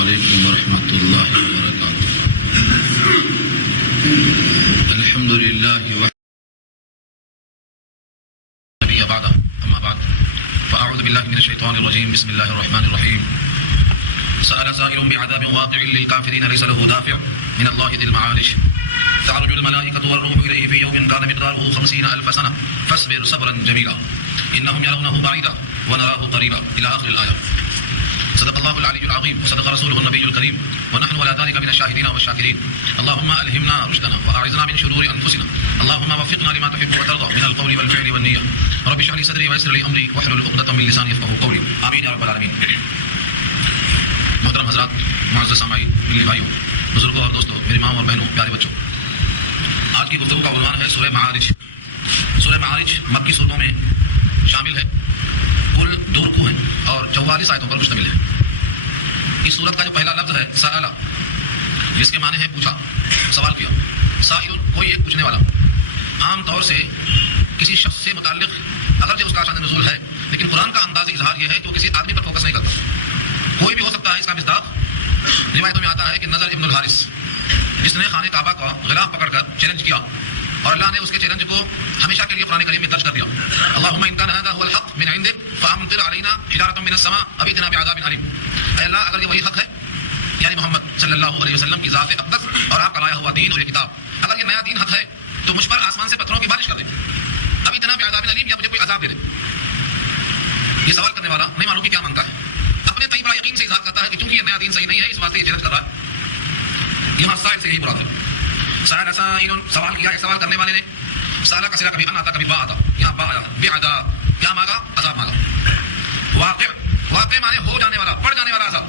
علیکم ورحمۃ اللہ وبرکاتہ۔ الحمد للہ نبی بعد اما بعد فاعوذ باللہ من الشیطان الرجیم بسم اللہ الرحمن الرحیم۔ سأل سائل بعذاب واقع للكافرين ليس له دافع من الله ذي المعارج تعرج الملائكة والروح إليه في يوم كان مقداره 50,000 سنة فاصبر صبرا جميلا إنهم يرونه بعيدا ونراه قريبا إلى آخر الآية۔ صدق الله العلي العظيم وصدق رسوله النبي الكريم ونحن على ذلك من الشاهدين والشاكرين۔ اللهم ألهمنا رشدنا وأعذنا من شرور أنفسنا، اللهم وفقنا لما تحب وترضى من القول والفعل والنية، رب اشرح لي صدري ويسر لي أمري واحلل عقدة من لساني يفقهوا قولي، آمين يا رب العالمين۔ محترم حضرات، معزز سامعین، میرے بھائیوں، بزرگوں اور دوستوں، میری ماں اور بہنوں، پیارے بچوں، آج کی گفتگو کا عنوان ہے سورہ معارج۔ سورہ معارج مکی صورتوں میں شامل ہے، کل 2 رکوع ہیں اور 44 آیتوں پر مشتمل ہے۔ اس سورت کا جو پہلا لفظ ہے سأل، جس کے معنی ہے پوچھا، سوال کیا۔ سائل کوئی ایک پوچھنے والا، عام طور سے کسی شخص سے متعلق اگرچہ اس کا شان نزول ہے، لیکن قرآن کا انداز اظہار یہ ہے کہ وہ کسی آدمی پر فوکس نہیں کرتا، کوئی بھی ہو سکتا ہے۔ اس کا مصداق روایتوں میں آتا ہے کہ نظر ابن الحارث، جس نے خانہ کعبہ کا غلاف پکڑ کر چیلنج کیا اور اللہ نے اس کے چیلنج کو ہمیشہ کے لیے قرآن کریم میں درج کر دیا۔ اللهم ان كان هذا هو الحق من عندك فامطر علينا حجارة من السماء او ائتنا بعذاب اليم۔ اے اللہ، اگر یہ وہی حق ہے، یعنی محمد صلی اللہ علیہ وسلم کی ذات اقدس اور آپ کا لایا ہوا دین اور یہ کتاب، اگر یہ نیا دین حق ہے تو مجھ پر آسمان سے پتھروں کی بارش کر دے، اب ائتنا بعذاب اليم، یا مجھے کوئی عذاب دے دے۔ یہ سوال کرنے والا نہیں معلوم کہ کیا مانگتا ہے، اپنے تئیں بڑا یقین سے اظہار کرتا ہے کہ چونکہ یہ نیا دین صحیح نہیں ہے، اس واسطے یہ چیلنج کر رہا ہے۔ یہاں سائل سے یہی مراد ہے۔ سائل سوال کیا ہے، سوال کرنے والے نے سالا کا سلا کبھی ان آتا کبھی با آتا، یہاں با آیا، بعذاب، کیا مانگا؟ عذاب مانگا۔ واقع، واقع مانے ہو جانے والا، پڑ جانے والا عذاب،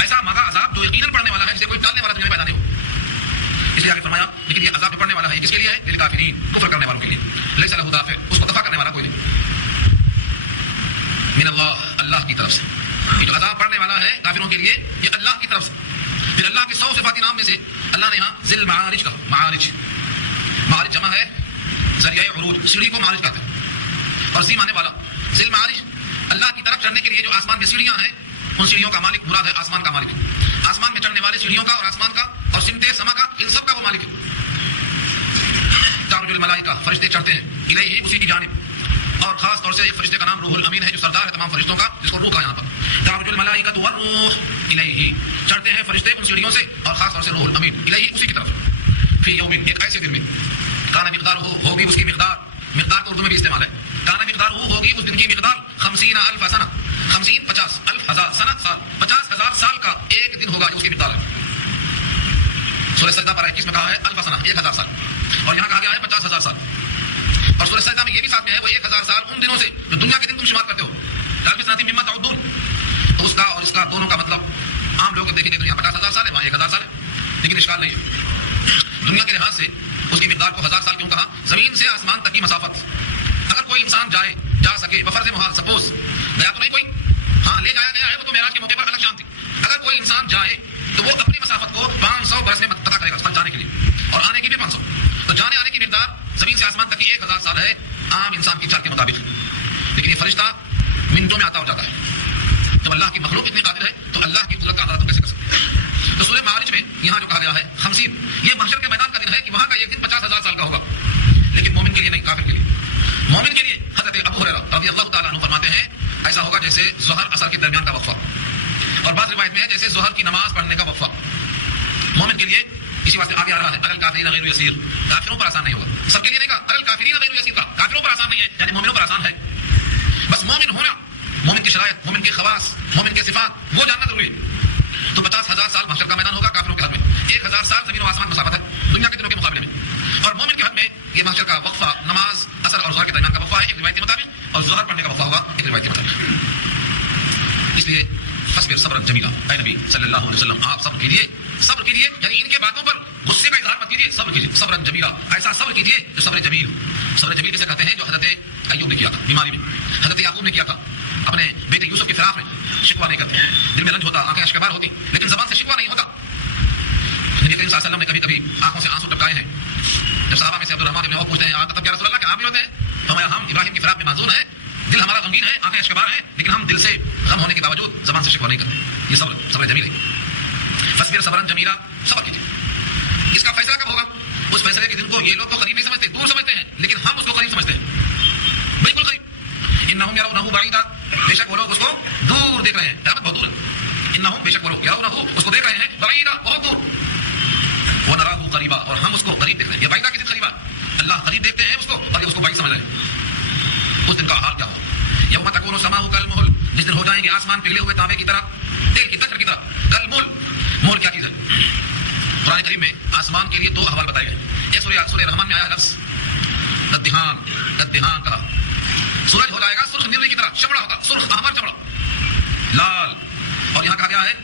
ایسا مانگا عذاب جو یقیناً پڑنے والا ہے، جسے کوئی ٹالنے والا دنیا میں پیدا نہیں ہو۔ اس لیے آگے فرمایا لیکن یہ عذاب جو پڑنے والا ہے، یہ کس کے لیے ہے؟ للکافرین، کفر کرنے والوں کے لیے، لیس لہ دافع، اس کو دفع کرنے والا کوئی نہیں، من اللہ، اللہ کی طرف سے۔ یہ جو عذاب پڑنے والا ہے کافروں کے لیے، یہ اللہ کی طرف سے۔ پھر اللہ کے 100 صفاتی نام میں سے اللہ نے یہاں ذی المعارج کا، معارج، معارج جمع ہے ذریعہ عروج، سیڑھی کو معارج کہتے ہیں، اور ذی مانے والا، ذی المعارج، اللہ کی طرف چڑھنے کے لیے جو آسمان میں سیڑھیاں ہیں، ان سیڑھیوں کا مالک مراد ہے آسمان کا مالک، آسمان میں چڑھنے والے سیڑھیوں کا اور آسمان کا اور سمت سما کا، ان سب کا وہ مالک ہے۔ تعرج الملائکہ، فرشتے چڑھتے ہیں، الیہ، اسی کی جانب، اور خاص طور سے ایک فرشتے کا نام روح الامین ہے، جو سردار ہے تمام فرشتوں کا، جس کو روح کہا یہاں پر۔ تعرج الملائکۃ والروح الیہ، چڑھتے ہیں فرشتے ان سیڑھیوں سے اور خاص طور سے روح الامین الیہ، اسی کی طرف، فی یوم، ایک ایسے دن میں، کان مقدار ہوگی اس کی مقدار، مقدار کو اردو میں بھی استعمال ہے، کان مقدار ہوگی اس دن کی مقدار 50,000 سنہ، 50 50,000 سنہ، سال، 50,000 سال کا ایک دن ہوگا جو اس کی مقدار ہے۔ سورہ سجدہ پر 21 میں کہا ہے 1000 سنہ، 1000 سال، اور یہاں کہا گیا ہے 50,000 سال، اور سورہ سجدہ میں یہ بھی ساتھ میں ہے وہ 1000 سال ان دنوں سے جو دنیا کے دن تم شمار کرتے ہو، مما تعدون، تو اس کا اور اس کا دونوں کا مطلب عام لوگ دیکھیں گے تو یہاں 50,000 سال ہے، وہاں 1000 سال ہے، لیکن اشکال نہیں ہے، دنیا کے لحاظ سے اس کی مقدار کو 1000 سال کیوں کہا؟ زمین سے آسمان تک کی مسافت، اگر کوئی انسان جا سکے بفرض محال، سپوز گیا تو نہیں کوئی، ہاں لے جایا گیا ہے، وہ تو معراج کے موقع پر الگ شان تھی، اگر کوئی انسان جائے تو وہ اپنی مسافت کو 500 برس میں پتہ کرے گا، اس پر جانے کے لیے، اور آنے کی بھی 500، تو جانے آنے کی مقدار زمین سے آسمان تک کی 1000 سال ہے عام انسان کی چال کے مطابق، لیکن یہ فرشتہ منٹوں میں آتا ہو جاتا ہے۔ جب اللہ کی مخلوق اتنی قادر ہے تو اللہ کی قدرت کا اندازہ تو کیسے کر سکتے ہیں؟ تو سورہ معارج میں یہاں جو کہا گیا ہے 50، یہ محشر کے میدان کا دن ہے کہ وہاں کا ایک دن 50,000 سال کا ہوگا، لیکن مومن کے لیے نہیں، کافر کے لیے۔ مومن کے لیے حضرت ابو ہریرہ رضی اللہ تعالیٰ عنہ فرماتے ہیں ایسا ہوگا جیسے ظہر عصر کے درمیان کا وقفہ، اور بعض روایت میں ہے جیسے ظہر کی نماز پڑھنے کا وقفہ۔ مومن کے لیے اسی واسطے آگے آ رہا ہے علی الکافرین غیر یسیر، کافروں پر آسان نہیں ہوگا، سب کے لیے نہیں کہا، علی الکافرین غیر یسیر کا، کافروں پر آسان نہیں ہے، یعنی مومنوں پر آسان ہے، بس مومن ہونا، مومن کی شرائط، مومن کے خواص، مومن کے صفات، وہ جاننا ضروری ہے۔ تو 50,000 سال محشر کا میدان ہوگا کافروں کے حق میں، 1000 سال زمین و آسمان مسافت ہے دنیا کے دنوں کے مقابلے میں، اور مومن کے حق میں یہ محشر کا وقفہ نماز عصر اور ظہر کے درمیان کا وقفہ ہے ایک روایت کے مطابق، اور ظہر پڑھنے کا وقفہ ہوگا ایک روایت کے مطابق۔ اس لیے فاصبر صبرا جمیلا، اے نبی صلی اللہ علیہ وسلم آپ صبر کیجیے، صبر کیجیے، یعنی ان کے باتوں پر غصے کا اظہار مت کیجیے، صبر کیجیے، صبرا جمیلا، ایسا صبر کیجیے جو صبر جمیل، صبر جمیل کسے کہتے ہیں؟ جو حضرت ایوب نے کیا تھا بیماری میں، حضرت یعقوب نے کیا تھا اپنے بیٹے یوسف کے فراق میں، شکوہ نہیں کرتے، دل میں رنج ہوتا، آنکھیں اشکبار ہوتی، لیکن زبان سے شکوہ نہیں ہوتا۔ نبی کریم صلی اللہ علیہ وسلم نے کبھی کبھی آنکھوں سے آنسو ٹپکائے ہیں، جب صحابہ میں سے عبدالرحمن بن عوف پوچھتے ہیں آپ تب یا رسول اللہ کہ آپ بھی روتے ہیں؟ فرمایا ہم ابراہیم کی فراق میں معذور ہیں، دل ہمارا غمگین ہے، آنکھیں اشکبار ہیں، لیکن ہم دل سے غم ہونے کے باوجود زبان سے شکوہ نہیں کرتے۔ یہ صبر جمیل ہے۔ فصبر صبرا جمیلا، صبر کیجیے. اس کا فیصلہ کب ہوگا؟ اس فیصلے کے دن کو یہ لوگ تو قریب نہیں سمجھتے، دور سمجھتے ہیں، لیکن ہم اس کو قریب سمجھتے ہیں، بالکل قریب. انہم یرونہ بعیدا، بے شک وہ لوگ اس کو دور دیکھ رہے ہیں، قیامت بہت دور ہے. انہم بے شک وہ لوگ یرونہ اس کو دیکھ رہے ہیں بعیدا، بہت دور. ونراہ قریبا، اور ہم اس کو قریب دیکھ رہے ہیں. یہ بعیدا کسی قریبا، اللہ قریب دیکھتے ہیں اس کو اور یہ اس کو بعید سمجھ رہے ہیں. اس دن کا حال کیا ہو؟ یوم تکون السماء کالمہل، جس دن ہو جائیں گے آسمان پگھلے ہوئے تانبے کی طرح، تیل کی تچھڑ کی طرح. کالمہل، مہل کیا چیز ہے؟ قرآن کریم میں آسمان کے لیے دو احوال بتائے گئے. ایک سورہ رحمان میں آیا لفظ ددہان، ددہان کہا. سورج ہو جائے گا سرخ نیلے کی طرح، چمڑا ہوگا، سرخ احمر چمڑا لال. اور یہاں کہا گیا ہے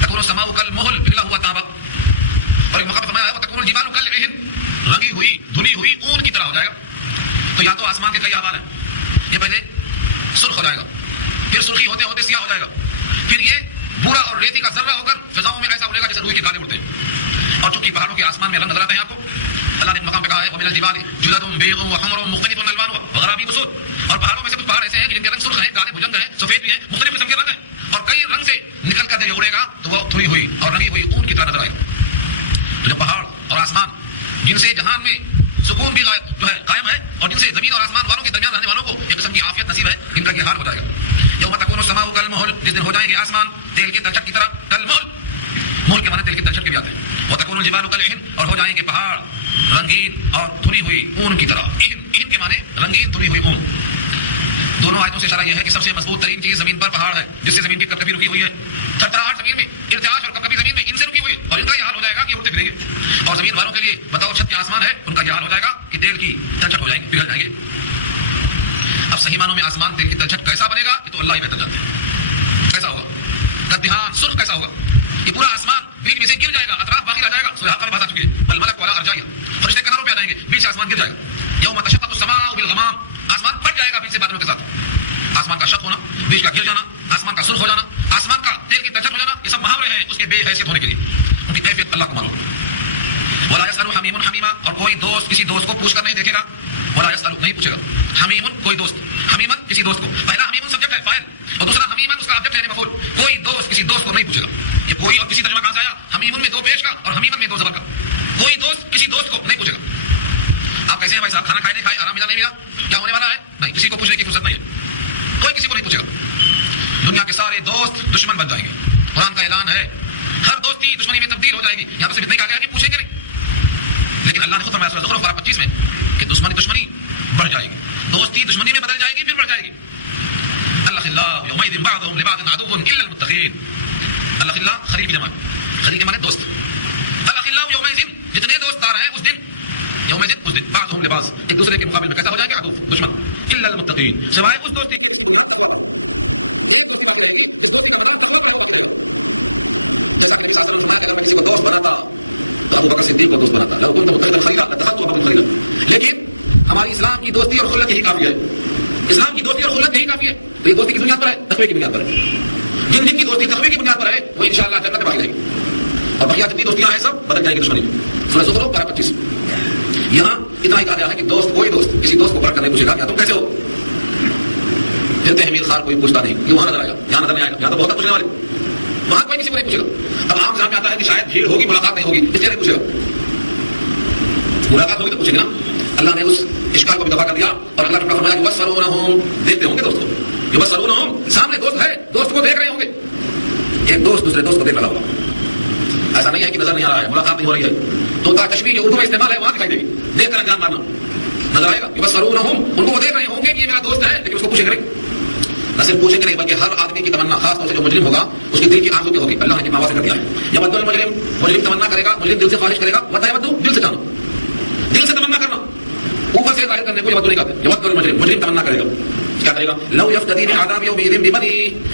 تکون السماء کالمہل، پگھلا ہوا تانبا. اور ایک مقام فرمایا ہے وتکون الجبال کالعہن، رنگی ہوئی دھلی ہوئی اون کی طرح ہو جائے گا. تو یا تو آسمان کے کئی احوال ہیں. یہ پہلے سرخ ہو جائے گا، پھر سرخی ہوتے ہوتے سیاہ ہو جائے گا، پھر یہ بھورا اور ریتی کا ذرہ ہو کر فضاؤں میں ایسا اڑے گا جیسے روئی کے دانے اڑتے ہیں. اور چونکہ پہاڑوں کے آسمان میں رنگ نظر آتے ہیں آپ کو، اللہ نے مقام پہ کہا ہے ومن الجبال جدد بیض وحمر مختلف الوانها وغرابیب سود. اور پہاڑوں میں سے کچھ پہاڑ ایسے ہیں کہ جن کے رنگ سرخ ہیں، کالے بھجنگ ہیں، سفید بھی ہیں، مختلف قسم کے رنگ ہیں. اور کئی رنگ سے نکل کر جب اڑے گا تو وہ دھلی ہوئی اور رنگی ہوئی اون کی طرح نظر آئے گا. تو جو پہاڑ اور آسمان جن سے جہان میں سکون بھی جو ہے قائم ہے، اور جن سے زمین اور آسمان والوں کے درمیان رہنے والوں کو ایک قسم کی عافیت نصیب ہے، ان کا یہ حال ہو جائے گا. یوم تکون السماء کالمہل، جس دن ہو جائیں گے آسمان تیل کے تلچھٹ کی طرح. کالمہل، مہل کے معنی تیل کے تلچھٹ کے بھی آتے ہیں. وتکون الجبال کالعہن، اور ہو جائیں گے پہاڑ رنگین اور دھلی ہوئی اون کی طرح. عہن کے معنی رنگین دھلی ہوئی اون. دونوں آیتوں سے اشارہ یہ ہے کہ سب سے مضبوط ترین چیز زمین پر پہاڑ ہے، جس سے زمین کی کبکبی رکی ہوئی ہے. تھرتھراہٹ زمین میں، ارتعاش اور کبکبی زمین میں ان سے رکی ہوئی ہے، اور ان کا یہ حال ہو جائے گا کہ اڑتے پھریں گے. اور زمین والوں کے لیے بطور چھت کے آسمان ہے، ان کا یہ حال ہو جائے گا کہ تیل کی تلچھٹ ہو جائیں گے، پگھل جائیں گے. اب صحیح معنوں میں آسمان تیل کی تلچھٹ کیسا بنے گا یہ تو اللہ ہی بہتر جانتے ہیں. کیسا ہوگا؟ ددہان، سرخ کیسا ہوگا؟ یہ پورا آسمان بیچ میں سے گر جائے گا، اطراف باقی رہ جائے گا. سورہ حق میں بات آ چکی ہے الملک ولا ارجائیہ، فرشتے کناروں پہ آ جائیں گے، بیچ سے آسمان گر جائے گا. یوم تشقق السماء بالغمام، آسمان پھٹ جائے گا بیچ سے بادلوں کے ساتھ. آسمان کا شق ہونا، بیچ کا گر جانا، آسمان کا سرخ ہو جانا، آسمان کا تیل کی تلچھٹ ہو جانا، یہ سب محاورے ہیں اس کے بے حیثیت ہونے کے لیے. ان کی کیفیت اللہ کو معلوم ہے. ولا يسأل حمیم حمیما، اور کوئی دوست کسی دوست کو پوچھ کر نہیں دیکھے گا. ولا يسأل، نہیں پوچھے گا. حمیم کوئی دوست، حمیمن کسی دوست کو. پہلا حمیم سبجیکٹ ہے فاعل، اور دوسرا حمیمن اس کا آبجیکٹ ہے مفعول. کوئی دوست کسی دوست کو نہیں پوچھے گا. یہ کوئی اور کسی ترجمہ کہاں سے آیا؟ حمیمن میں دو پیش کا اور حمیمن میں دو زبر کا. کوئی دوست کسی دوست کو نہیں پوچھے گا آپ کیسے ہیں بھائی صاحب، کھانا کھائے نہیں کھائے، آرام ملا نہیں ملا، کیا ہونے والا ہے، نہیں، کسی کو پوچھنے کی فرصت نہیں ہے. کوئی کسی کو نہیں پوچھے گا. دنیا کے سارے دوست دشمن بن جائیں گے. قرآن کا اعلان ہے ہر دوستی دشمنی میں تبدیل ہو جائے گی. یہاں پر صرف اتنا کہا گیا کہ پوچھیں گے نہیں، لیکن اللہ نے خود فرمایا سورہ زخرف 25 میں کہ دشمنی بڑھ جائے گی، دوستی دشمنی میں بدل جائے گی، پھر بڑھ جائے گی. الاخلاء یومئذ بعضهم لبعض عدو الا المتقین. الاخلاء خلیل کی جمع، خلیل کے معنی دوست. الاخلاء یومئذ، جتنے دوست دار ہیں اس دن، یومئذ اس دن، بعضهم لبعض، ایک دوسرے کے مقابل میں کیسا ہو جائیں گے؟ عدو، دشمن. الا المتقین، سوائے اس دوستی کے جس کی بنیاد تقویٰ پر ہو. ایک دوستی باقی رہے گی جس دوستی کا مدار تقویٰ پر ہے، وہ باقی رہے گا. جیسا کہ نبی صلی اللہ علیہ وسلم نے فرمایا کہ اگر میں کسی کو دوست بناتا تو ابو بکر صدیق کو دوست بناتا. لو كنت متخذا خليلا لاتخذت ابا بکر خليلا. لیکن ہماری اسلام کی دوستی اور خلت یہی کافی ہے. اسلام کی دوستی اور خلت یہی کافی ہے. تو یہ دوستی کی بنیاد پر ہے، تقوی کی بنیاد پر ہے. جن جن کی دوستی تقوی کی بنیاد پر ہے وہ انشاءاللہ جنت میں باقی رہے گی. اور بقیہ جتنی دوستیاں ہیں سب بدل جائیں گی دشمنی میں. سورہ زخرف 25. یہاں اتنا ہی کہا گیا ہے کہ دوست، کوئی دوست کسی دوست کو پڑھ کر نہیں پوچھے گا کیا تم کیسے ہو. پھرتے ہیں امیر خان، کوئی پوچھتا نہیں. یہ وہاں نظر آئے گا، یہاں نظر نہیں آئے گا. یہاں تو بہت پوچھنے والے، وہاں کوئی کسی کو نہیں پوچھے گا. اب عام سامنے آتا ہے کہ شاید بھیڑ ہوگی، ملاقات نہیں ہوگی، اس لیے نہیں پوچھے گا. ملاقات ہوگی تو پوچھیں گے نا. اللہ نے اس اشکال کو بھی دفع کر دیا اور اللہ نے فرمایا یبصرونہم، دیکھتے ہوں گے دوست کو. یبصرونہم، سامنے دوست ہے، دوست کو دیکھ رہے ہوں گے. ایک دوست دوسرے دوست کو دیکھ رہا ہوگا. ایسا نہیں ہے کہ نظر نہیں آ رہا ہے، ملاقات نہیں ہو رہی ہے. تو تشبیہ جو اردو میں استعمال ہے وہاں دکھائی دے گی. دیکھ کر انجان مارنا نظر آئے گا. یبصرونہم، ان کو وہ دیکھ رہے ہوں گے کہ یہ میرا دوست ہے، لیکن اس کو پوچھیں گے نہیں. نہ صرف پوچھیں گے نہیں بلکہ ہر آدمی کی تمنا، خاص طور سے جو مجرم ہوگا اس کی دل کی آرزو کیا ہوگی. اللہ نے ماوا سے کر دیا ہے. یود المجرم، مجرم تمنا کرے گا، مجرم دل سے خواہش کرے گا. وتیود، دل سے جانا، دل سے تمنا کرنا، اوپر سے ظاہر کرنے کو یود نہیں کہتے. یود المجرم، مجرم تمنا کرے گا، کیا کہے گا؟ لو یفتدی من عذاب یومئذ ببنی،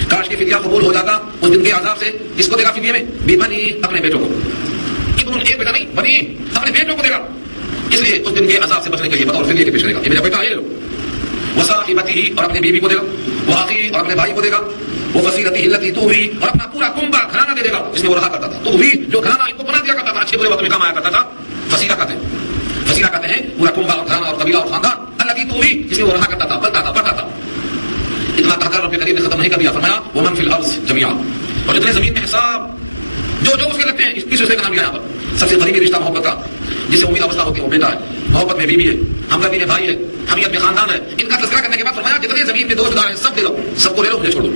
کاش کہ فدیہ قبول ہو جاتا اس دن کے عذاب سے. کس کو دے گا فدیے میں؟ ببنی، اپنے بیٹوں کو. ابن، ایک بیٹا نہیں، بنی، اپنے بیٹوں کو دے گا. اس لیے اس دن کے عذاب سے بچنے کے لیے بطور فدیے کے پیش کرے گا. یہ میرا بیٹا ہے، لے لو. وصاحبتہ، اور اپنی بیوی کو دے گا. واخی، اور اپنے بھائی کو دے گا. وفصیلتہ التی تؤوی، اور اپنا پورا کنبہ گھرانہ دے گا جس میں وہ رہا کرتا تھا. تؤوی، جو گھرانہ ان کو بنا دیا کرتا تھا، اچھے برے وقت میں کام آیا کرتا تھا. فصیلہ کہتے ہیں، فصیلہ کہتے ہیں پورا کنبہ اور گھرانہ اور قبیلہ اور خاندان. التی تؤوی، جس میں وہ رہا کرتا تھا، پلتا تھا، پڑھتا تھا. اتنا کہہ کر رب کریم نے ختم نہیں کر دیا، فرمایا ومن فی الارض جميعا، اور جتنے زمین میں حساب جو جو اس کے لگتے ہیں اس رشتے کا نام لیا یہاں پر. سب سے قریبی رشتہ محبت کا, جسے امید ابستہ ہوتی ہے وہ بیٹا ہے, محبت میں بیوی ہے, ہمدردی میں بھائی ہے, حمیت میں خاندان ہے. ان کا تذکرہ کرنے کے بعد فرمایا جتنے زمین میں دوست دار ہیں سب لے لو, سب کو لے لو, مجھے چھوڑ دو.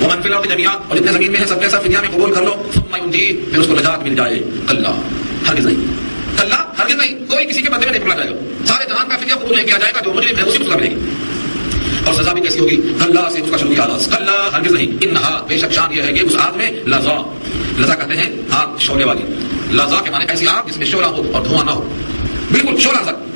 ومن فی الارض جميعا, اور جتنے زمین میں ہے سب کے سب دنیا میں قبول کر لو. ثم ينجيه, پھر اس کو نجات مل جائے. کلا, ہرگز نہیں, کلا ہرگز نہیں, کوئی کسی کے بدلے میں نہیں پکڑا جائے گا. سارے جہان کا فدیہ قبول نہیں کیا جائے گا. جو مجرم ہے اسی کو سزا ملے گی, اور سزا بھی کیسی ہوگی؟ کلا سے اس کا شروع کیا آغاز. کلا ہرگز نہیں, انہا بے شک شان یہ ہے کہ اس آگ میں لظا, لظا کہتے ہیں آگ شعلے والی. لظا کے معنی ایسی آگ جس میں شعلہ ہو اور دھواں نہ ہو, بالکل شعلہ زد.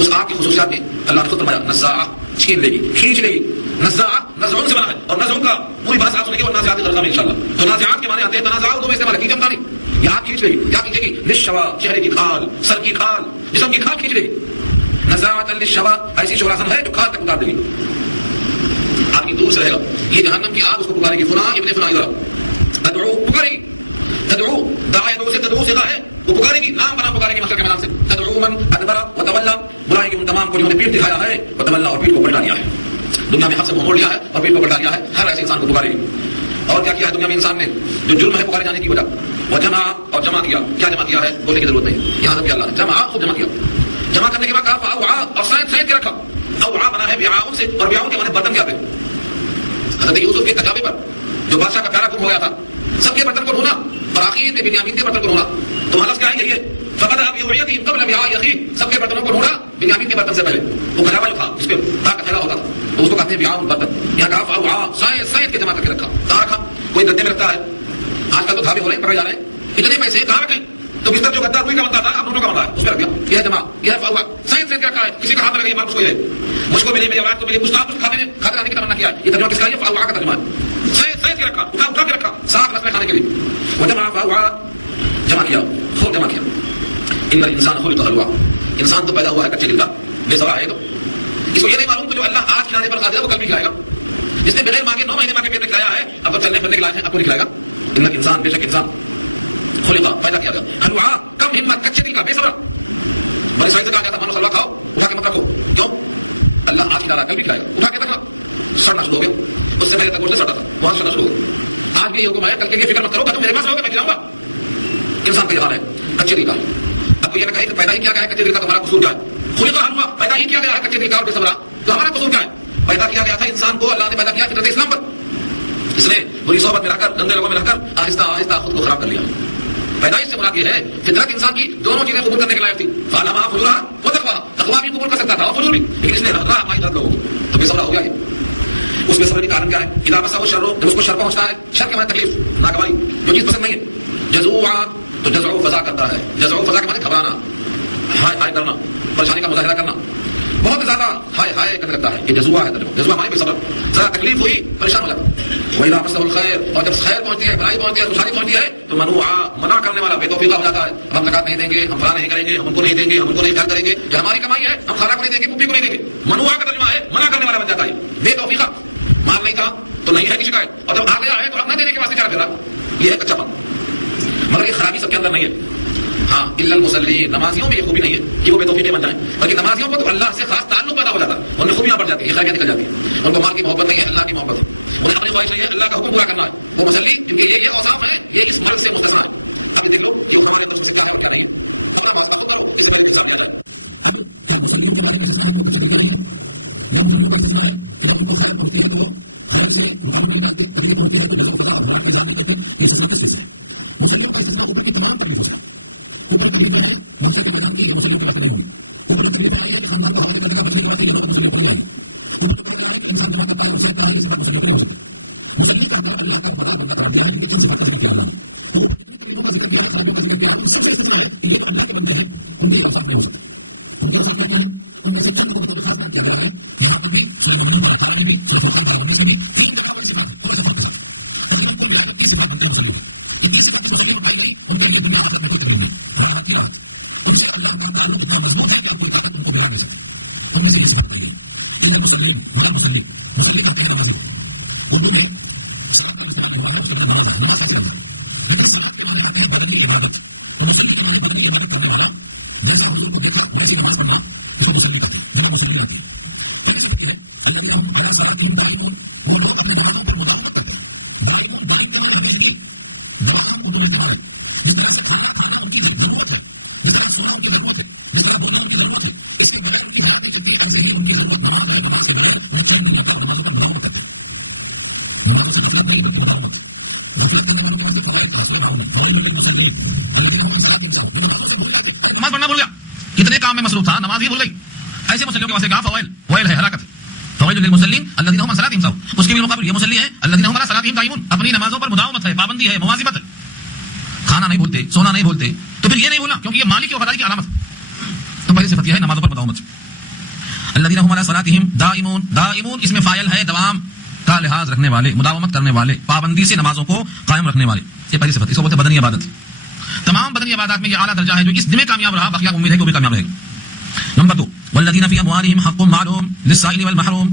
اس آگ کی خصوصیات میں اللہ نے خود فرمایا نزاع, چھین لے گی, کھینچ لے گی. نزاع نزعون سے بنا ہے, اور نزعون کا پوری بات آپ سنیں گے اور نازعات غرضہ میں انشاءاللہ. تو نازعات کے معنی آتے ہیں تنازعات دو میں استعمال کی جمتا نہیں. یہاں کھینچ لے گی, کیا کھینچے گی؟ للشوا, چہرے کی کھال, سر کی کھال, جسم کی کھال کھینچ لے گی. نزاعۃ للشوا, ایسی شوراسن ہے جو کھال تک اتار دے گی. آدمی دور سے رہے گا, یہ جہنم کی آگ اس کو پکارے گی, فلاں ابن فلاں ادھر تدعو, پکارے گی. تدعو, دعائے دو سے تدعو صیغہ ہے, وہ پکارے گی, نام بنا پکارے گی محشر کے میدان سے. تدعو من ادبر وتولى, بلائے گی ان تمام کو جنہوں نے پیٹ دکھایا ہے, وتولى, اور پیٹ کو پلٹا لیا ہے. دنیا میں حق سے منہ موڑ لیا ہے اور پیٹ کو پلٹا لیا ہے. ہر ایسے انسان کو پکارے گی. اور کیا کیا ہے دنیا میں انسان نے جو جرم ہے پکارے جانے کی وجہ, وجمع, اور جمع کیا. کیا جمع کیا ہے بولنے کی ضرورت نہیں, یہاں تک کہ اللہ نے جمع, خود جمع کیا. جمع کرنے کے بعد کہا فاوعى, اور سائد کے رکھا. اوعى بنا ہے بیعاؤن سے, اور بیعاؤن کے معنی برتن کیا تھے. حضرت یوسف کے تجابے پر جو بادشاہ کا پیارا گم ہو گیا تھا, سب کے برتن کو ڈھونڈا, فراخی نے بنیامین کے برتن کو ڈھونڈا. تو حالت کیا ہے یہی ہے, فقط اب یوعیتہم قبل وعاء اخیہ, سب کے برتنوں کو ڈھونڈا بنیامین کے برتن سے پہلے. وہ کھجاوا جو تھا اس پہ تاک کا تھیلا ہوتا تھا, تو اس کو کہتے ہیں بیعاء برتن. یہاں کہا فاوعى, سائد کے جمع کر کے رکھا. کہاں رکھا؟ کوئی گدے میں رکھتا ہے, آج کل تو دھابے ہو رہے ہیں, پکڑے جا رہے ہیں, اتنے پیسے کہاں رکھیں؟ تو بستر جو گدا روئی کا بنتا تھا اب دونوں کا بنا ہے, اس پہ رکھ دیا. یہ ہے جمع, یہ ہے فاوعى, سائد سے رکھا ہے. کسی کا ہاتھ لگے مار, اس کو یہ مجھ کو ملے, میری اولاد کو ملے, کچھ نہ کچھ کھاتے رہنے کی تمنا کیا ہے. یہ ترجمہ کس کا ہے؟ فاوعى کا ترجمہ ہے. سائد کے رکھا, اٹھا کے رکھا, صاف رسم کھانے کے لیے. وجمع فاوعى, جمع کیا, خوب جمع کیا. ان الانسان خلق هلوعا, انسان تو پیدا ہوا ہے کچے دل کا, بے سوا ہے. تو اس کو یہ نہیں معلوم کہ جو اللہ آج کھلانے پر قادر ہے وہ کل بھی کھلائے گا. جس نے بغیر مانگے 9 مہینے ماں کے پیٹ میں کھلایا ہے, اب تو چلنے پھرنے کے لائق ہے, اب کو نہیں کھلائے گا. ان الانسان, بے شک انسان, خلق, پیدا کیا گیا, ہلوعا, کم ہمت, کچے دل کا, بے صبر. بڑے سوائے سے کہا جاتا مانو سلوا کھاؤ, اٹھا کے مت رکھو. کیوں؟ اللہ آج کھلا رہا, کل بھی کھلائے گا. اٹھا کے رکھنا, سڑنا شروع ہو گیا. اس سے پہلے تک گوشت سڑتا تھا, وہاں سڑنا شروع ہو گیا. آج بھی یہ حکم ہے, کل کے لیے فکر مت کرو, تم میرے پاس رہو گے, میں کھلاؤں گا. انسان کا یہ حال ہے, کچے دل کا. اب کوئی یہ نہ کہے کہ پیدا ہی کیا گیا ہے کچے دل کا, تمہارا قصور کیا ہے؟ خلق ہلوعا, پیدا ہی کیا گیا ہے کچے دل کا اور بے صبر, تو ہمارا قصور کیا ہے؟ پیدا کیا گیا تھا انسان کو, اللہ نے پیدا کیا فطرت اسلام پر. اس نے بری صحبت میں رہ کر, گندے لوگوں میں رہ کر آہستہ آہستہ خود کو خراب کر لیا. پیدائش سے مراد یہ ہے فطرت انسان کی دونوں چیزیں قبول کرنے کے لائق تھی. فعلما فجورا و تقوا, تقوا بھی قبول کر سکتا تھا اور فجور بھی, لیکن اس نے راہ ہماری طرف لوگوں کو, تو بے صبر ہو گیا. یہ اس میں صبر کا کارن کیا ہے؟ اذا مسہ الشر, جب اس کو شر پہنچتا ہے, شر کے معنی تکلیف, ناگواری, جو چیز پسند نہیں ہے. جزوعا, تو جزع فضا کرتا ہے. جزع فضا کے معنی گھبرانا, ہائے ہائے کرنا, پریشانی کا مظاہرہ کرنا, بہت زیادہ ہائے ہائے کرنے لگتا ہے. یہ جزوہ ہے. جزوہ معنی بے صبر, ذرا تکلیف ہوئی پریشان ہو جاتا. وَإِذَا مَسَّهُ الْخَيْرُ, اور جب خیر پہنچتی ہے, بھلائی پہنچتی ہے, خوشحالی پہنچتی ہے, تو منوعا, منع کرنے والا, بے توفیقہ ہو جاتا ہے. ہم زکات نہیں دیں گے, ہم فلاں نہیں کریں گے, ہم ان کو نہیں دیں گے, ہم ان کو نہیں خیال کریں گے, جو ہماری کمائی ہے ہم خالہ کو نہیں دیں گے, پھوپھی کو نہیں دیں گے. منوعا کا ترجمہ ہے منع کرنے والا بن جاتا ہے. بے توفیقہ, مال نہیں تھا تو نہیں ہے کی شکایت, اور جب آ گیا ہے تو اب نہ دینے کے واسطے کیا کرا. یہ ہے کچا پن, مگر یہ خرابی سب کے اندر نہیں ہے. ہاں الا المصلین, نمازیوں میں یہ خوبی نہیں ہے کہ وہ بے توفیقے بن جائیں, بلکہ نمازیوں کو تو اللہ سے خاص تعلق پیدا ہو جاتا ہے, ان میں خوبیاں بڑھ جاتی ہیں, خیریاں نکل جاتی ہیں. ان کو مال کی محبت نہیں ہے, اللہ کی محبت ہے. انہیں اپنی خواہش نہیں ہے, اللہ کا حکم پورا کرنا ہے. وہ مصلی کیونکہ یہ اوصاف ہیں, یہ اس مرض سے مستثنیٰ ہے. اب یہ دیکھ لو کہ ہمارے اندر سے کیا ہے اور کیا نہیں ہے. اپنا محاسبہ خود کرو, اس سے پہلے بھی حساب لیا جائے. اب کیا مصلیوں کے بارے میں استثناء ہے, وہ کچھ نہیں ہے, یا مصلیوں کا استثناء ہے کہ جب ان کو خیر پہنچتی ہے تو وہ خیر سے رکاوٹ نہیں ڈالتے, تکلیف پہنچتی ہے تو جزا و فضا اور اظہار نہیں کرتے. یہ استثناء کس چیز سے ہے؟ مصلیوں کا استثناء اوپر کی تمام تکلیفوں سے. اوپر تکلیفیں ہیں محشر کے میدان کی, یہ مصلیوں کے واسطے نہیں ہوگی. اوپر تکلیفیں آئی ہے کہ خاندان کو حوالے کرنے کا بچنے کے واسطے یہ نوبت مصلیوں کو نہیں آئے گی. اوپر تو کہا گیا ہے کہ انسان جمع کرتا ہے اور سہتا ہے, یہ صفات مصلیوں کو نہیں ہو سکتی. مصلی کا اللہ کا وفادار بندہ قرار دیا ہے, جن کی چند صفات کا ذکر کیا اللہ نے. تو اوپر جتنی تکلیفوں کا ذکر کیا ہے, خرابیوں کا ذکر کیا ہے, ان سب سے استثناء ہے کہ یہ جو اللہ کے بندے ہیں ان کے اوصاف نہیں ہو سکتے. ان کے اوصاف کیا ہیں؟ ان میں سے چند کو تو خاص بیان کیا گیا ہے. یہاں پر بھی سورہ مومنون تعالیٰ نے بھی سورہ فرقان تعالیٰ میں بھی 3 جگہ پر صفات تھوڑے سے فرق کے ساتھ تقریباً کل ملا کر 30 صفات بنتے ہیں مصلیوں کی. یہ 30 صفات مصلیوں میں پائی گئی, ان کے لیے دنیا آخرت میں کوئی تکلیف نہیں, راحت کی راحت. ان سے اللہ کا تعلق اتنا مضبوط ہے کہ آپ کوئی طاقت ان کو بگاڑ نہیں سکتی. ان میں سے یہ صفات بتائی گئی. الا المصلین, مگر مصلی, مصلی کہتے ہیں نمازی کو. اردو میں صلاۃ کا استعمال نہیں بلکہ مداومت. غفلت کرنے والوں کے پاس فوائد کا حاصل معاون فوائد للمصلين الذين هم عن صلاتهم ساهون. جو نمازوں سے بھول جاتے ہیں. نماز پڑھنا بھول گیا, اتنے کام میں مصروف تھا, نماز ہی بھول گئی. ایسے مسلموں کے پاس کہا فوائد, وائل ہے ہلاکت. فوائد للمصلين الذين هم عن صلاتهم ساهون. اس کے بھی مقابل یہ مصلی ہیں الذين هم على صلاتهم دائمون, اپنی نمازوں پر مداومت ہے, پابندی ہے, مواظبت ہے, کھانا نہیں بھولتے, سونا نہیں بھولتے. تو پھر یہ نہیں بھولنا کیونکہ یہ مالک کی وفاداری کی علامت ہے. تو پہلی صفت یہ ہے نمازوں پر مداومت. الذين هم على صلاتهم دائمون, دائمون اس میں فاعل ہے دوام کا لحاظ رکھنے والے, مداومت کرنے والے, پابندی سے نمازوں کو قائم رکھنے والے. یہ پہلی صفت, اس کو بولتے ہیں بدنی عبادت. تمام بدنی عبادات میں یہ اعلیٰ درجہ ہے جو اس دن میں کامیاب رہا, باقی امید ہے کہ وہ بھی کامیاب رہے گا. نمبر 2 والذین فی اموالہم حق معلوم للسائل والمحروم,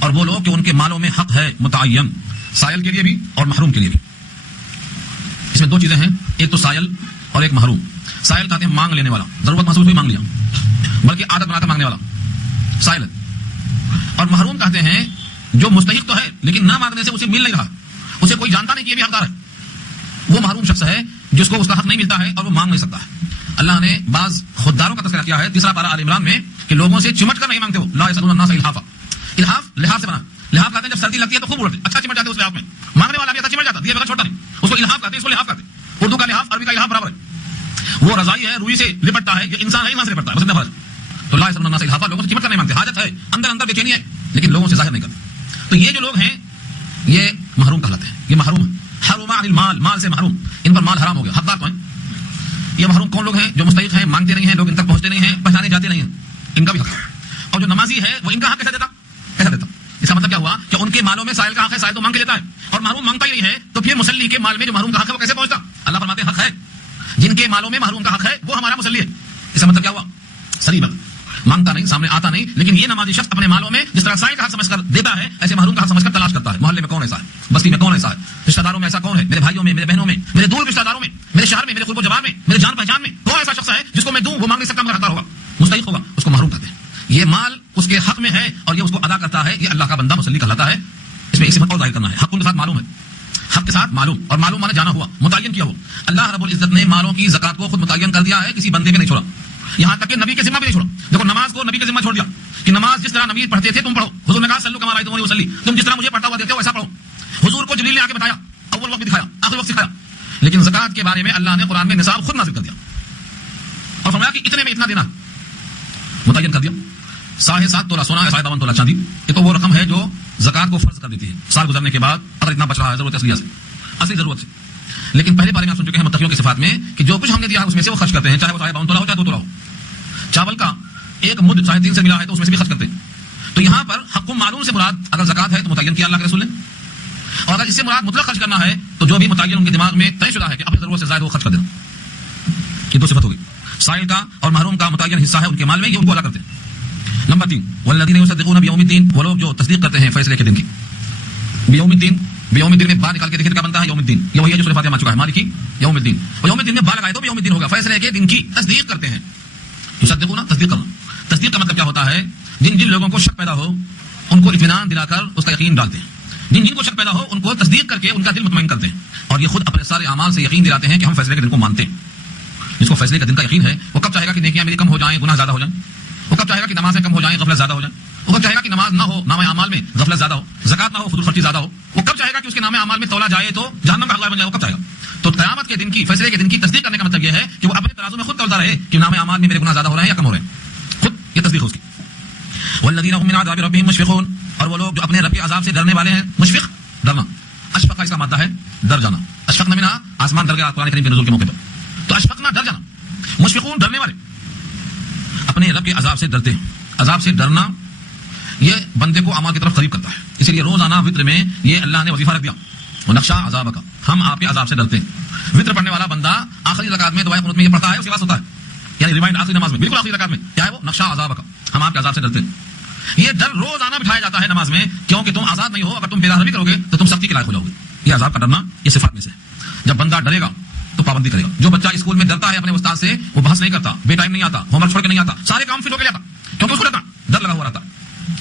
اور وہ لوگ کہ ان کے مالوں میں حق ہے متعین, سائل کے لیے بھی اور محروم کے لیے بھی. اس میں دو چیزیں ہیں, ایک تو سائل اور ایک محروم. سائل کہتے ہیں مانگ لینے والا, ضرورت محسوس بھی مانگ لیا, بلکہ عادت بنا کر مانگنے والا سائل ہے. اور محروم کہتے ہیں جو مستحق تو ہے لیکن نہ مانگنے سے اسے مل نہیں رہا, اسے کوئی جانتا نہیں کہ یہ بھی حقدار ہے. وہ محروم شخص ہے جس کو اس کا حق نہیں ملتا ہے اور وہ مانگ نہیں سکتا ہے. اللہ نے بعض خودداروں کا تذکرہ کیا ہے 3 پارہ آل عمران میں کہ لوگوں سے چمٹ کر نہیں مانگتے, وہ لا یسألون الناس الحافا. الحاف لحاف سے بنا, لحاف کہتے ہیں جب سردی لگتی ہے تو خوب اڑتے, اچھا چمٹ جاتے اس لحاف میں. مانگنے والا بھی اچھا چمٹ جاتا, دیا والا چھوٹا نہیں, اس کو الحاف کہتے ہیں, اس کو لحاف کہتے ہیں. اردو کا لحاف عربی کا لحاف برابر ہے. وہ رضائی ہے, روئی سے لپٹتا ہے, یہ انسان ہے وہاں سے لپٹتا ہے, بس اتنا فرق. تو لا یسألون الناس الحافا, لوگوں سے چمٹ کر نہیں مانگتے, حاجت ہے, اندر اندر بے چینی ہے, لیکن لوگوں سے ظاہر نہیں کرتے. تو یہ جو لوگ ہیں یہ محروم کہلاتے ہیں, یہ محروم ہے. حرم عن المال, مال سے محروم, ان پر مال حرام ہو گیا, حقدار تو ہیں. یہ محروم کون لوگ ہیں؟ جو مستحق ہیں, مانگتے نہیں ہیں, لوگ ان تک پہنچتے نہیں ہیں, پہچانے جاتے نہیں ہیں, ان کا بھی حق ہے. اور جو نمازی ہے وہ ان کا حق کیسے دیتا, کیسے دیتا؟ اس کا مطلب کیا ہوا کہ ان کے مالوں میں سائل کا حق ہے, سائل تو مانگ کے دیتا ہے, اور محروم مانگتا ہی نہیں ہے, تو پھر مصلی کے مال میں جو محروم کا حق ہے وہ کیسے پہنچتا؟ اللہ فرماتے ہیں حق ہے. جن کے مالوں میں محروم کا حق ہے وہ ہمارا مصلی ہے. اس کا مطلب کیا ہوا؟ سلیبت, مانگتا نہیں, سامنے آتا نہیں, لیکن یہ نمازی شخص اپنے مالوں میں جس طرح سائل کا حق سمجھ کر دیتا ہے, ایسے محروم کا حق سمجھ کر تلاش کرتا ہے. محلے میں کون ایسا ہے, بستی میں کون ایسا ہے, رشتہ داروں میں ایسا کون ہے, میرے بھائیوں میں, میرے بہنوں میں, میرے دور رشتہ داروں میں, میرے شہر میں, میرے قرب و جوار میں, میرے جان پہچان میں کون ایسا شخص ہے جس کو میں دوں, وہ مانگ نہیں سکتا مگر حقدار ہوگا, مستحق ہوگا, اس کو محروم کہتے ہیں. یہ مال اس کے حق میں ہے اور یہ اس کو ادا کرتا ہے, یہ اللہ کا بندہ مصلی کہلاتا ہے. اس میں ایک صفت اور ظاہر کرنا ہے, حق ان کے ساتھ معلوم ہے, حق کے ساتھ معلوم, اور معلوم مانا جانا ہوا, متعین کیا ہوا. اللہ رب العزت نے مالوں کی زکات کو خود متعین کر دیا ہے, کسی بندے پہ نہیں چھوڑا, یہاں تک کہ نبی کے ذمہ بھی نہیں چھوڑا. دیکھو نماز کو نبی کے ذمہ چھوڑ دیا کہ نماز جس طرح نبی پڑھتے تھے تم پڑھو. حضور نے کہا صلو کما رأیتمونی اصلی, تم جس طرح مجھے پڑھتا ہوا دیتے ہو ایسا پڑھو. حضور کو جبریل نے آ کے بتایا, اول وقت دکھایا, آخر وقت سکھایا. لیکن زکات کے بارے میں اللہ نے قرآن میں نصاب خود نازل کر دیا اور فرمایا کہ اتنے میں اتنا دینا متعین کر دیا. 7.5 تولہ سونا, 52 تولہ چاندی, یہ تو وہ رقم ہے جو زکات کو فرض کر دیتی ہے سال گزرنے کے بعد, اگر اتنا بچ رہا ہے ضرورت اصلی ضرورت سے. لیکن پہلے بارے میں آپ سن چکے ہیں متقیوں کی صفات میں کہ جو کچھ ہم نے دیا اس میں سے وہ خرچ کرتے ہیں, چاہے وہ 52 تولہ ہو چاہے 2 تولہ ہو. چاول کا ایک مد 3.5 سے ملا ہے تو اس میں سے بھی خرچ کرتے ہیں. تو یہاں پر حق معلوم سے مراد اگر زکات ہے تو متعین کیا اللہ کے رسول نے, اور اگر اس سے مراد مطلق خرچ کرنا ہے تو جو بھی متعین ان کے دماغ میں طے شدہ ہے کہ اپنی ضرورت سے زائد وہ خرچ کر دینا. یہ 2 صفت ہوگی, سائل کا اور محروم کا متعین حصہ ہے ان کے مال میں, یہ ان کو ادا کرتے ہیں. نمبر 3 والذین یصدقون بیوم الدین, وہ لوگ جو تصدیق کرتے ہیں فیصلے کے دن کی. بیوم الدین, بیوم الدین میں با نکال کے دیکھیے کیا بنتا ہے, یوم الدین. یہ وہی ہے جو سورہ فاتحہ میں آ چکا ہے, مالکی یوم الدین. اور یوم الدین میں با لگائے تو بیوم الدین ہوگا, فیصلے کے دن کی تصدیق کرتے ہیں. یصدقون تصدیق کرنا, تصدیق کا مطلب کیا ہوتا ہے, جن لوگوں کو شک پیدا ہو ان کو اطمینان دلا کر اس کا یقین ڈالتے ہیں, جن کو شک پیدا ہو ان کو تصدیق کر کے ان کا دل مطمئن کرتے ہیں, اور یہ خود اپنے سارے اعمال سے یقین دلاتے ہیں کہ ہم فیصلے کے دن کو مانتے ہیں. جس کو فیصلے کے دن کا یقین ہے وہ کب چاہے گا کہ نیکیاں میری کم ہو جائیں, گناہ زیادہ ہو جائیں, وہ کب چاہے گا کہ نمازیں کم ہو جائیں, غفلت زیادہ ہو جائیں, وہ چاہے گا کہ نماز نہ ہو, نام اعمال میں غفلت زیادہ ہو, زکات نہ ہو, فضول خرچی زیادہ ہو, وہ کب چاہے گا کہ اس کے نام اعمال میں تولا جائے تو جہنم کا حقدار بن جائے, وہ کب چاہے گا. تو قیامت کے دن کی, فیصلے کے دن کی تصدیق کرنے کا مطلب یہ ہے کہ وہ اپنے ترازو میں خود تولا رہے کہ نام اعمال میں میرے گناہ زیادہ ہو رہے ہیں یا کم ہو رہے ہیں, خود یہ تصدیق ہو اس کی. والذین هم من عذاب ربهم مشفقون, اور وہ لوگ جو اپنے رب کے عذاب سے ڈرنے والے ہیں. مشفق ڈرنا, اشفق اس کا مادہ ہے ڈر جانا, اشفقنا منها, آسمان ڈر گیا قرآن کریم کے نزول کے موقع پر, تو اشفقنا ڈر جانا, مشفقون ڈرنے والے, اپنے رب کے عذاب سے ڈرتے ہیں. عذاب سے ڈرنا یہ بندے کو اعمال کی طرف قریب کرتا ہے, اس لیے روزانہ وتر میں یہ اللہ نے وظیفہ رکھ دیا, ونخشى عذابک, ہم آپ کے عذاب سے ڈرتے ہیں. وتر پڑھنے والا بندہ آخری رکعت میں دعائے قنوت میں یہ پڑھتا ہے, اس کے بعد ہوتا ہے, یعنی ریمائنڈ آخری نماز میں بالکل آخری رکعت میں کیا ہے وہ, نخشى عذابک, ہم آپ کے عذاب سے ڈرتے ہیں. یہ ڈر روزانہ بٹھایا جاتا ہے نماز میں, کیونکہ تم آزاد نہیں ہو, اگر تم بے راہ روی کرو گے تو تم سختی کے لائق ہو جاؤ گے. یہ عذاب کا ڈرنا یہ صفات میں سے. جب بندہ ڈرے گا تو پابندی کرے گا. جو بچہ اسکول میں ڈرتا ہے اپنے استاد سے, وہ بحث نہیں کرتا, بے ٹائم نہیں آتا, ہوم ورک چھوڑ کے نہیں آتا, سارے کام فٹ ہو کے جاتا, کیونکہ اس کو ڈر لگا ہوا رہتا.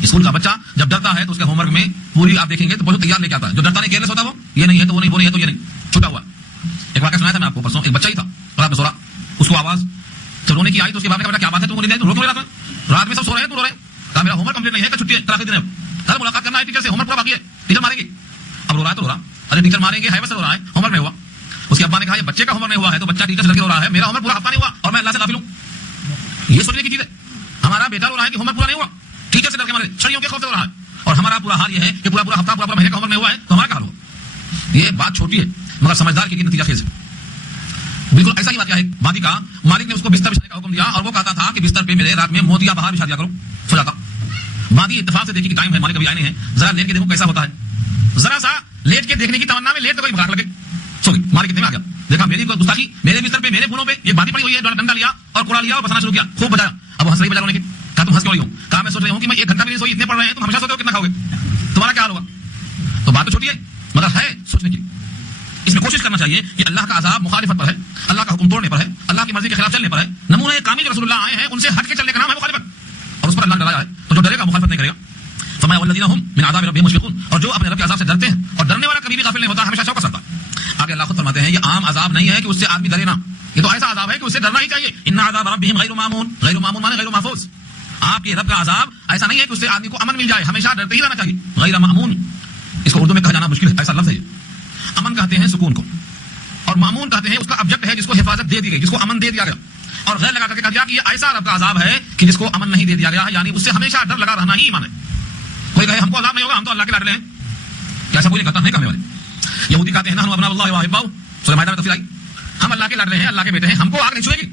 اسکول کا بچہ جب ڈرتا ہے تو اس کے ہوم ورک میں پوری آپ دیکھیں گے تو بہت تیار لے کے آتا ہے. جو ڈرتا نہیں کیئرلیس ہوتا وہ یہ نہیں ہے تو وہ نہیں, وہ نہیں ہے تو یہ نہیں, چھوٹا ہوا. ایک واقعہ سنایا تھا میں آپ کو پرسوں, ایک بچہ ہی تھا رات میں سو رہا, اس کو آواز رونے کی آئی تو اس کے بعد بیٹا کیا بات ہے, تو وہ نہیں دے, تو رو رہا تھا, رات میں سب سو رہے ہیں, تو رو رہے, کہا میرا ہوم ورک کمپلیٹ نہیں ہے, کہ چھٹی ہے, ٹرافک دن ہے, کل ملاقات کرنا ہے ٹیچر سے, ہوم ورک پورا باقی ہے, ٹیچر مارے گی. اب رو رہا ہے تو رو رہا, ارے ٹیچر ماریں گے، ہے بس ہو رہا ہے، عمر میں ہوا. اس کے ابا نے کہا یہ بچے کا عمر نہیں ہوا ہے تو بچہ ٹیچر سے لڑکے ہو رہا ہے، میرا عمر پورا ہفتہ نہیں ہوا اور میں اللہ سے غافل ہوں. یہ سوچنے کی چیز ہے. ہمارا بیٹا ہو رہا ہے کہ عمر پورا نہیں ہوا، ٹیچر سے لڑکے مارے، چھڑیوں کے خوف سے ہو رہا ہے، اور ہمارا پورا حال یہ ہے کہ پورا پورا ہفتہ پورا مہینے کا عمر نہیں ہوا ہے تو ہمارا کیا ہوا. یہ بات چھوٹی ہے مگر سمجھدار کے لیے نتیجہ خیز ہے. بالکل ایسا ہی واقعہ ہے. مادی کا مالک نے اس کو بستر بچھانے کا حکم دیا اور وہ کہتا تھا کہ بستر پہ میرے رات میں موتیا بہار بچھا دیا کرو، سو جاتا. مادی اتفاق سے دیکھی کہ ٹائم ہے، مالک ابھی آئے نہیں ہے، ذرا لیٹ کے دیکھو کیسا ہوتا ہے. ذرا سا لیٹ کے دیکھنے کی تمنا میں لیٹ تو کوئی بھاگ لگے، سو گئی. مالک کتنے میں آ گیا، دیکھا میری کوئی گستاخی، میرے بستر پہ میرے پھولوں پہ ایک بادی پڑی ہوئی ہے، ڈنڈا لیا اور کوڑا لیا اور بسانا شروع کیا، خوب بجایا. اب ہنس رہی بجا رونے کی، کہا تم ہنس کیوں رہی ہو، کہا میں سوچ رہی ہوں کہ میں 1 گھنٹہ بھی نہیں سوئی، اتنے پڑھ رہے ہیں، تم ہمیشہ سوتے ہو کتنا کھاؤ گے، تمہارا کیا حال ہوگا. تو بات تو چھوٹی ہے مگر ہے سوچنے کی. اس میں کوشش کرنا چاہیے کہ اللہ کا عذاب مخالفت پر ہے، اللہ کا حکم توڑنے پر ہے، اللہ کی مرضی کے خلاف چلنے پر ہے. نمونہ کامل جو رسول اللہ آئے ہیں ان سے ہٹ کے چلنے کا نام ہے مخالفت، اور اس پر اللہ ڈرایا ہے. تو جو ڈرے گا مخالفت نہیں کرے گا. فرمایا والذین هم من عذاب ربهم مشفقون، اور جو اپنے رب کے عذاب سے ڈرتے ہیں، اور ڈرنے والا کبھی بھی غافل نہیں ہوتا، ہمیشہ چوکس رہتا. آگے اللہ خود فرماتے ہیں یہ عام عذاب نہیں ہے کہ اس سے آدمی ڈرے نہ، یہ تو ایسا عذاب ہے کہ اس سے ڈرنا ہی چاہیے. ان عذاب ربهم غیر مامون، غیر مامون مانے غیر محفوظ. آپ کے رب کا عذاب ایسا نہیں ہے کہ اس سے آدمی کو امن مل جائے، ہمیشہ ڈرتے ہی رہنا چاہیے. غیر مامون اس کو اردو میں کہا جانا مشکل ہے، ایسا لفظ ہے. امن کہتے ہیں سکون کو، اور مامون کہتے ہیں اس کا آبجیکٹ ہے جس کو حفاظت دے دی گئی، جس کو امن دے دیا گیا. اور غیر لگا کر کے کہا گیا کہ یہ ایسا رب کا عذاب ہے کہ جس کو امن نہیں دے دیا گیا ہے، یعنی اس سے ہمیشہ ڈر لگا رہنا ہی ایمان ہے. کوئی کہے ہم کو عذاب نہیں ہوگا، ہم تو اللہ کے لاڈلے ہیں، ایسا کوئی کہتا نہیں کرنے والے. یہودی کہتے ہیں نحن ابناء اللہ واحباؤ، سورہ مائدہ میں تفصیل آئی، ہم اللہ کے لاڈلے ہیں، اللہ کے بیٹے ہیں، ہم کو آگ نہیں چھوئے گی.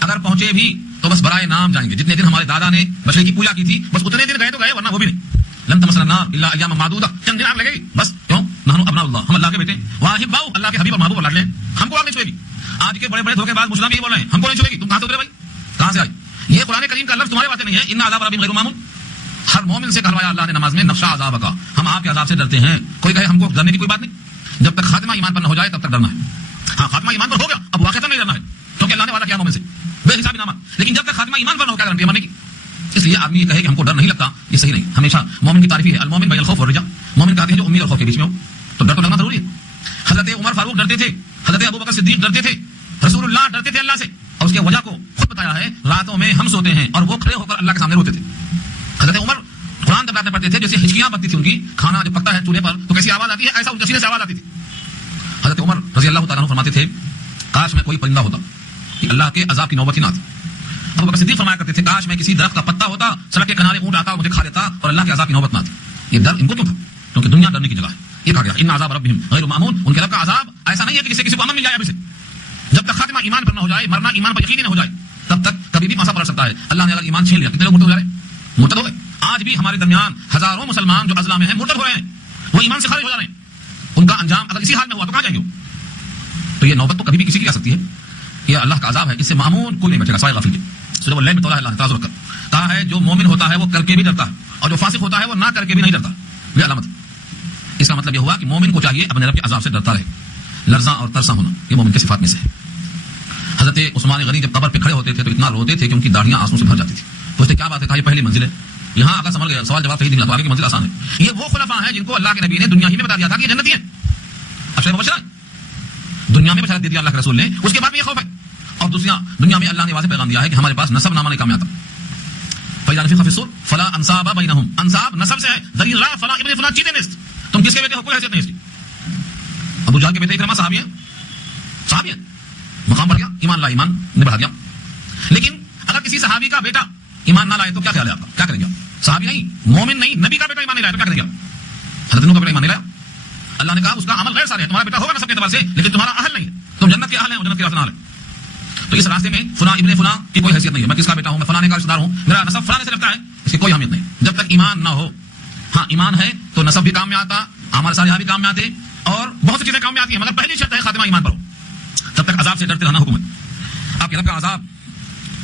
اگر پہنچے بھی تو بس برائے نام جائیں گے. جتنے دن ہمارے دادا نے بچڑے کی پوجا کی تھی بس اتنے دن گئے تو گئے، ورنہ وہ بھی نہیں. لن تمسنا النار الا ایاما معدودہ، چند دن آگ لگے گی بس. کیوں؟ نحن ابناء اللہ، ہم اللہ کے بیٹے، واحباؤ اللہ کے حبیب اور محبوب لاڈلے ہیں، ہم کو آگ نہیں چھوئے گی. آج کے بڑے بڑے دھوکے باز مسلمان بھی بول رہے ہیں ہم کو نہیں چھوئے گی. تم کہاں سے اترے بھائی، کہاں سے آئی؟ یہ قرآن کریم کا لفظ تمہارے باتیں نہیں ہے. ان عذاب ربهم غیر مامون، ہر مومن سے کہلوایا اللہ نے نماز میں نفشا عذاب کا، ہم آپ کے عذاب سے ڈرتے ہیں. کوئی کہے ہم کو ڈرنے کی کوئی بات نہیں، جب تک خاتمہ ایمان پر نہ ہو جائے تب تک ڈرنا ہے. ہاں خاتمہ ایمان پر ہو گیا اب واقعہ نہیں ڈرنا ہے، کیونکہ اللہ نے وعدہ کیا مومن سے بے حساب انعامات. لیکن جب تک خاتمہ ایمان پر نہ ہو، کیا گارنٹی ہے مرنے کی. اس لیے آدمی یہ کہے کہ ہم کو ڈر نہیں لگتا، یہ صحیح نہیں. ہمیشہ مومن کی تعریف ہے المومن بین الخوف والرجاء، مومن کہتے ہیں جو امید اور خوف کے بیچ میں ہو. تو ڈر تو ڈرنا ضروری ہے. حضرت عمر فاروق ڈرتے تھے، حضرت ابوبکر صدیق ڈرتے تھے، رسول اللہ ڈرتے تھے اللہ سے، اور اس کی وجہ کو خود بتایا ہے. راتوں میں ہم سوتے ہیں اور وہ کھڑے ہو کر اللہ کے سامنے روتے تھے. حضرت عمر قرآن جب راتیں پڑھتے تھے جیسے ہچکیاں بنتی تھی ان کی، کھانا جب پکتا ہے چولہے پر تو کیسی آواز آتی ہے، ایسا ان کے سینے سے آواز آتی تھی. حضرت عمر رضی اللہ تعالیٰ عنہ فرماتے تھے کاش میں کوئی پرندہ ہوتا کہ اللہ کے عذاب کی نوبت ہی نہ آتی. ابوبکر صدیق فرمایا کرتے تھے کاش میں کسی درخت کا پتا ہوتا، سڑک کے کنارے اونٹ آتا مجھے کھا لیتا اور اللہ کے عذاب کی نوبت نہ آتی. یہ ڈر ان کو کیوں تھا؟ کیونکہ دنیا ڈرنے کی جگہ ہے. یہ کہا گیا ان عذاب ربهم غیر مامون، ان کے رب کا عذاب ایسا نہیں ہے کہ کسی کو امن مل جائے ابھی سے. جب تک خاتمہ ایمان پر نہ ہو جائے، مرنا ایمان پر یقینی نہ ہو جائے، تب تک کبھی بھی مسا پڑ سکتا ہے. اللہ نے اگر ایمان چھین لیا کتنے لوگ مرتد ہو جائے، مرتد ہو گئے. آج بھی ہمارے درمیان ہزاروں مسلمان جو اضلاع میں ہیں مرتد ہو رہے ہیں، وہ ایمان سے خارج ہو جا رہے ہیں. ان کا انجام اگر اسی حال میں ہوا تو کہاں جائیں گے؟ تو یہ نوبت تو کبھی بھی کسی کی آ سکتی ہے. یہ اللہ کا عذاب ہے، اس سے معمون کو نہیں بچے گا. سوائے غافل کی سورہ اللیل میں تو اللہ تعالیٰ نے کہا ہے جو مومن ہوتا ہے وہ کر کے بھی ڈرتا ہے، اور جو فاسق ہوتا ہے وہ نہ کر کے بھی نہیں ڈرتا. یہ علامت. اس کا مطلب یہ ہوا کہ مومن کو چاہیے اپنے رب کے عذاب سے ڈرتا رہے. لرزاں اور ترساں ہونا یہ مومن کی صفات میں سے ہے. حضرت عثمان غنی جب قبر پہ کھڑے ہوتے تھے تو اتنا روتے تھے کہ ان کی داڑھیاں آنسوں سے بھر جاتی تھی. پوچھتے کیا بات ہے؟ کہا یہ پہلی منزل ہے، یہاں آ کر سمجھ گیا سوال جواب صحیح نہیں، آگے کی منزل آسان ہے. یہ وہ خلفاء ہیں جن کو اللہ کے نبی نے دنیا ہی میں بتا دیا تھا کہ یہ جنتی ہیں. اشرف مبشرہ دنیا میں بشارت دی تھی اللہ کے رسول نے، اس کے بعد بھی یہ خوف ہے. اور دوسرا دنیا میں اللہ نے واضح پیغام دیا ہے کہ ہمارے پاس نسب نامہ نہیں کام آتا. فَإِذَا نُفِخَ فِي الصُّورِ فَلَا أَنْسَابَ بَيْنَهُمْ، انصاب نسب سے ہے، ذریعہ فلاں ابن فلاں چیزیں نیست. تم کس کے بیٹے ہو؟ کوئی حیثیت نہیں اس کی. ابو جہل کے بیٹے اکرمہ صحابی ہے، صحابی ہے، مقام بڑھ گیا، ایمان لا ایمان نے بڑھا دیا. لیکن اگر کسی صحابی کا بیٹا ایمان نہ لائے تو کیا خیال ہے آپ کا؟ کیا کریں گے؟ صحابی نہیں، مومن نہیں، نبی کا بیٹا ایمان نہیں لائے تو کیا کریں گے؟ حضرت نوح کا بیٹا ایمان نہیں لایا، اللہ نے کہا اس کا عمل غیر صالح ہے. تمہارا بیٹا ہوگا نسب کے اعتبار سے لیکن تمہارا اہل نہیں، تم جنت کے اہل ہیں، وہ جنت کے راشدار ہیں. تو اس راستے میں فلاں ابن فلاں کی کوئی حیثیت نہیں ہے. میں کس کا بیٹا ہوں، میں فلاں کا رشتہ دار ہوں، میرا نسب فلاں سے لگتا ہے، اس کی کوئی اہمیت نہیں جب تک ایمان نہ ہو. ہاں ایمان ہے تو نسب بھی کام میں آتا، عمل صالحہ بھی کام میں آتے، اور بہت سی چیزیں کام میں آتی ہیں، مگر پہلی شرط ہے خاتمہ ایمان پر ہو. تب تک عذاب سے ڈرتے رہنا حکم ہے. آپ کے رب کا عذاب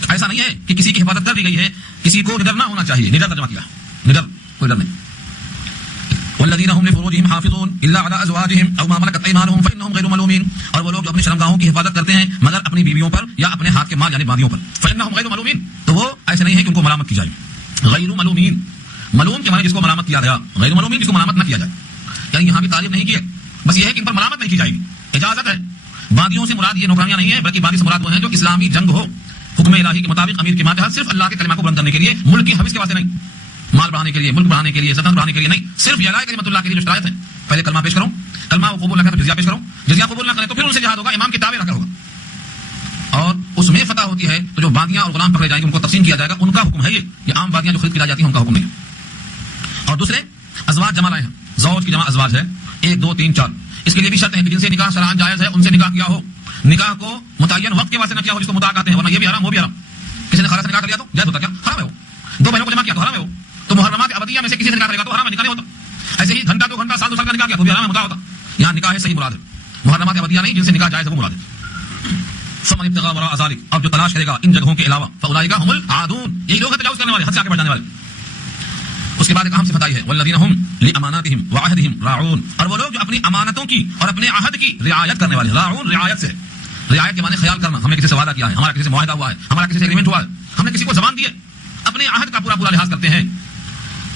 ایسا نہیں ہے کہ کسی کی حفاظت کر دی گئی ہے، کسی کو نڈر نہ ہونا چاہیے. نڈر ترجمہ کیا، نڈر کوئی ڈر نہیں. والذین هم لفروجهم حافظون الا على ازواجهم او ما ملكت ايمانهم فانهم غير ملومين، اور وہ لوگ جو اپنی شرمگاہوں کی حفاظت کرتے ہیں مگر اپنی بیویوں پر یا اپنے ہاتھ کے مال یعنی باندیوں پر. فانهم غير ملومين، تو وہ ایسے نہیں ہے کہ ان کو ملامت کی جائے. غیر ملومین، ملوم کے معنی جس کو ملامت کیا گیا، غیر ملومین جس کو ملامت نہ کیا جائے. یعنی یہاں کی تعریف نہیں کی ہے، بس یہ ہے کہ ان پر ملامت نہیں کی جائے گی، اجازت ہے. باندیوں سے مراد یہ نوکرانیاں نہیں ہے، بلکہ باندی سے مراد وہ ہیں جو اسلامی جنگ ہو حکم الہی کے مطابق امیر کی ماتحت صرف اللہ کے کلمہ کو بلند کرنے کے لیے، ملک کی حوث کے واسطے نہیں. مال بڑھانے کے لیے، ملک بڑھانے کے لیے، زکات بڑھانے کے لیے نہیں، صرف یہ لائے کلمۃ اللہ کے لیے جو شرائط ہے. پہلے کلمہ پیش کرو، کلمہ وہ قبول نہ کرے تو جزیہ پیش کرو، جزیہ قبول نہ کرے تو پھر ان سے جہاد ہوگا، امام کی تابع نہ کرو. اور اس میں فتح ہوتی ہے تو جو باندیاں اور غلام پکڑے جائیں گے ان کو تقسیم کیا جائے گا. ان کا حکم ہے یہ عام باندیاں جو خرید کی جاتی ہیں ان کا حکم نہیں. اور دوسرے ازواج جمع لائے ہیں، زوج کی جمع ازواج ہے، 1 2 3 4. اس کے لیے بھی شرط ہے کہ جن سے نکاح شرعاً جائز ہے ان سے نکاح کیا ہو. نکاح کو متعین وقت کے واسطے نہ کیا ہو جس کو مطاع کہتے ہیں، ورنہ یہ بھی حرام وہ بھی حرام. کسی نے خالہ سے نکاح کر لیا تو جائز ہوتا کیا؟ حرام ہے وہ. 2 بہنوں کو جمع کیا تو حرام ہے وہ. تو محرمات ابدیہ میں سے کسی سے نکاح کرے گا تو حرام ہے، نکاح نہیں ہوتا. ایسے ہی گھنٹہ 2 گھنٹہ سال 2 سال کا نکاح کیا تو بھی حرام ہے، مطاع ہوتا. یہاں نکاح ہے صحیح مراد ہے، محرمات ابدیہ نہیں، جن سے نکاح جائز ہے وہ مراد ہے. فمن ابتغى وراء ذلك، اب جو تلاش کرے گا ان جگہوں کے علاوہ، فاولئک هم العادون، یہ لوگ تجاوز کرنے والے، حد سے آگے بڑھ جانے والے. اس کے بعد ایک اہم صفت آئی ہے والذین هم لاماناتهم وعهدهم راعون، اور وہ لوگ جو اپنی امانتوں کی اور اپنے عہد کی رعایت کرنے والے. راعون رعایت سے، رعایت کے معنی خیال کرنا. ہمیں کسی سے وعدہ کیا ہے، ہمارا کسی سے معاہدہ ہوا ہے، ہمارا کسی سے ایگریمنٹ ہوا ہے، ہم نے کسی کو زبان دی ہے، اپنے عہد کا پورا لحاظ کرتے ہیں.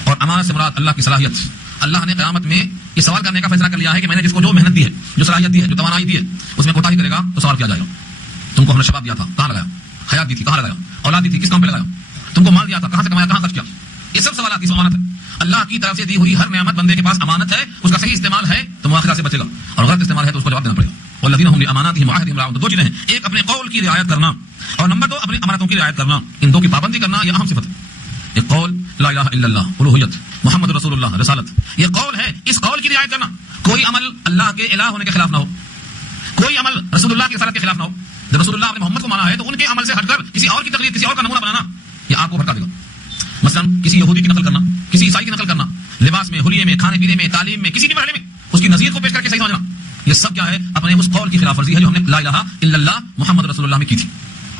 اور امانت سے مراد اللہ کی صلاحیت. اللہ نے قیامت میں یہ سوال کرنے کا فیصلہ کر لیا ہے کہ میں نے جس کو جو محنت دی ہے، جو صلاحیت دی ہے، جو توانائی دی ہے، اس میں کوتاہی کرے گا تو سوال کیا جائے گا. تم کو ہم نے شباب دیا تھا، کہاں لگایا؟ حیات دی تھی، کہاں لگایا؟ اولاد دی تھی، کس کام پہ لگایا؟ تم کو مال دیا تھا، کہاں سے کمایا، کہاں خرچ کیا؟ یہ سب سوالات اس امانت ہے. اللہ کی طرف سے دی ہوئی ہر نعمت بندے کے پاس امانت ہے، اس کا صحیح استعمال ہے تو مواخذہ سے بچے گا، اور غلط استعمال ہے تو اس کو جواب دینا پڑے گا. والذین هم لاماناتهم وعهدهم راعون، 2 چیزیں ہیں، ایک اپنے قول کی رعایت کرنا اور نمبر 2 اپنی امانتوں کی رعایت کرنا. ان 2 کی پابندی کرنا یہ اہم صفت ہے. ایک قول لا الہ الا اللہ الوہیت محمد رسول اللہ رسالت، یہ قول ہے، اس قول کی رعایت کرنا. کوئی عمل اللہ کے الہ ہونے کے خلاف نہ ہو، کوئی عمل رسول اللہ کی رسالت کے خلاف نہ ہو. جب رسول اللہ نے محمد کو مانا ہے تو ان کے عمل سے ہٹ کر کسی اور کی تقلید، کسی اور کا نمونہ بنانا یہ آپ کو بھٹکا دے گا. مثلا کسی یہودی کی نقل کرنا، کسی عیسائی کی نقل کرنا، لباس میں، حلیے میں، کھانے پینے میں، تعلیم میں، کسی بھی مرحلے میں اس کی نظیر کو پیش کر کے صحیح سمجھنا، یہ سب کیا ہے؟ اپنے اس قول کی خلاف ورزی ہے جو ہم نے لا الہ الا اللہ محمد رسول اللہ میں کی تھی.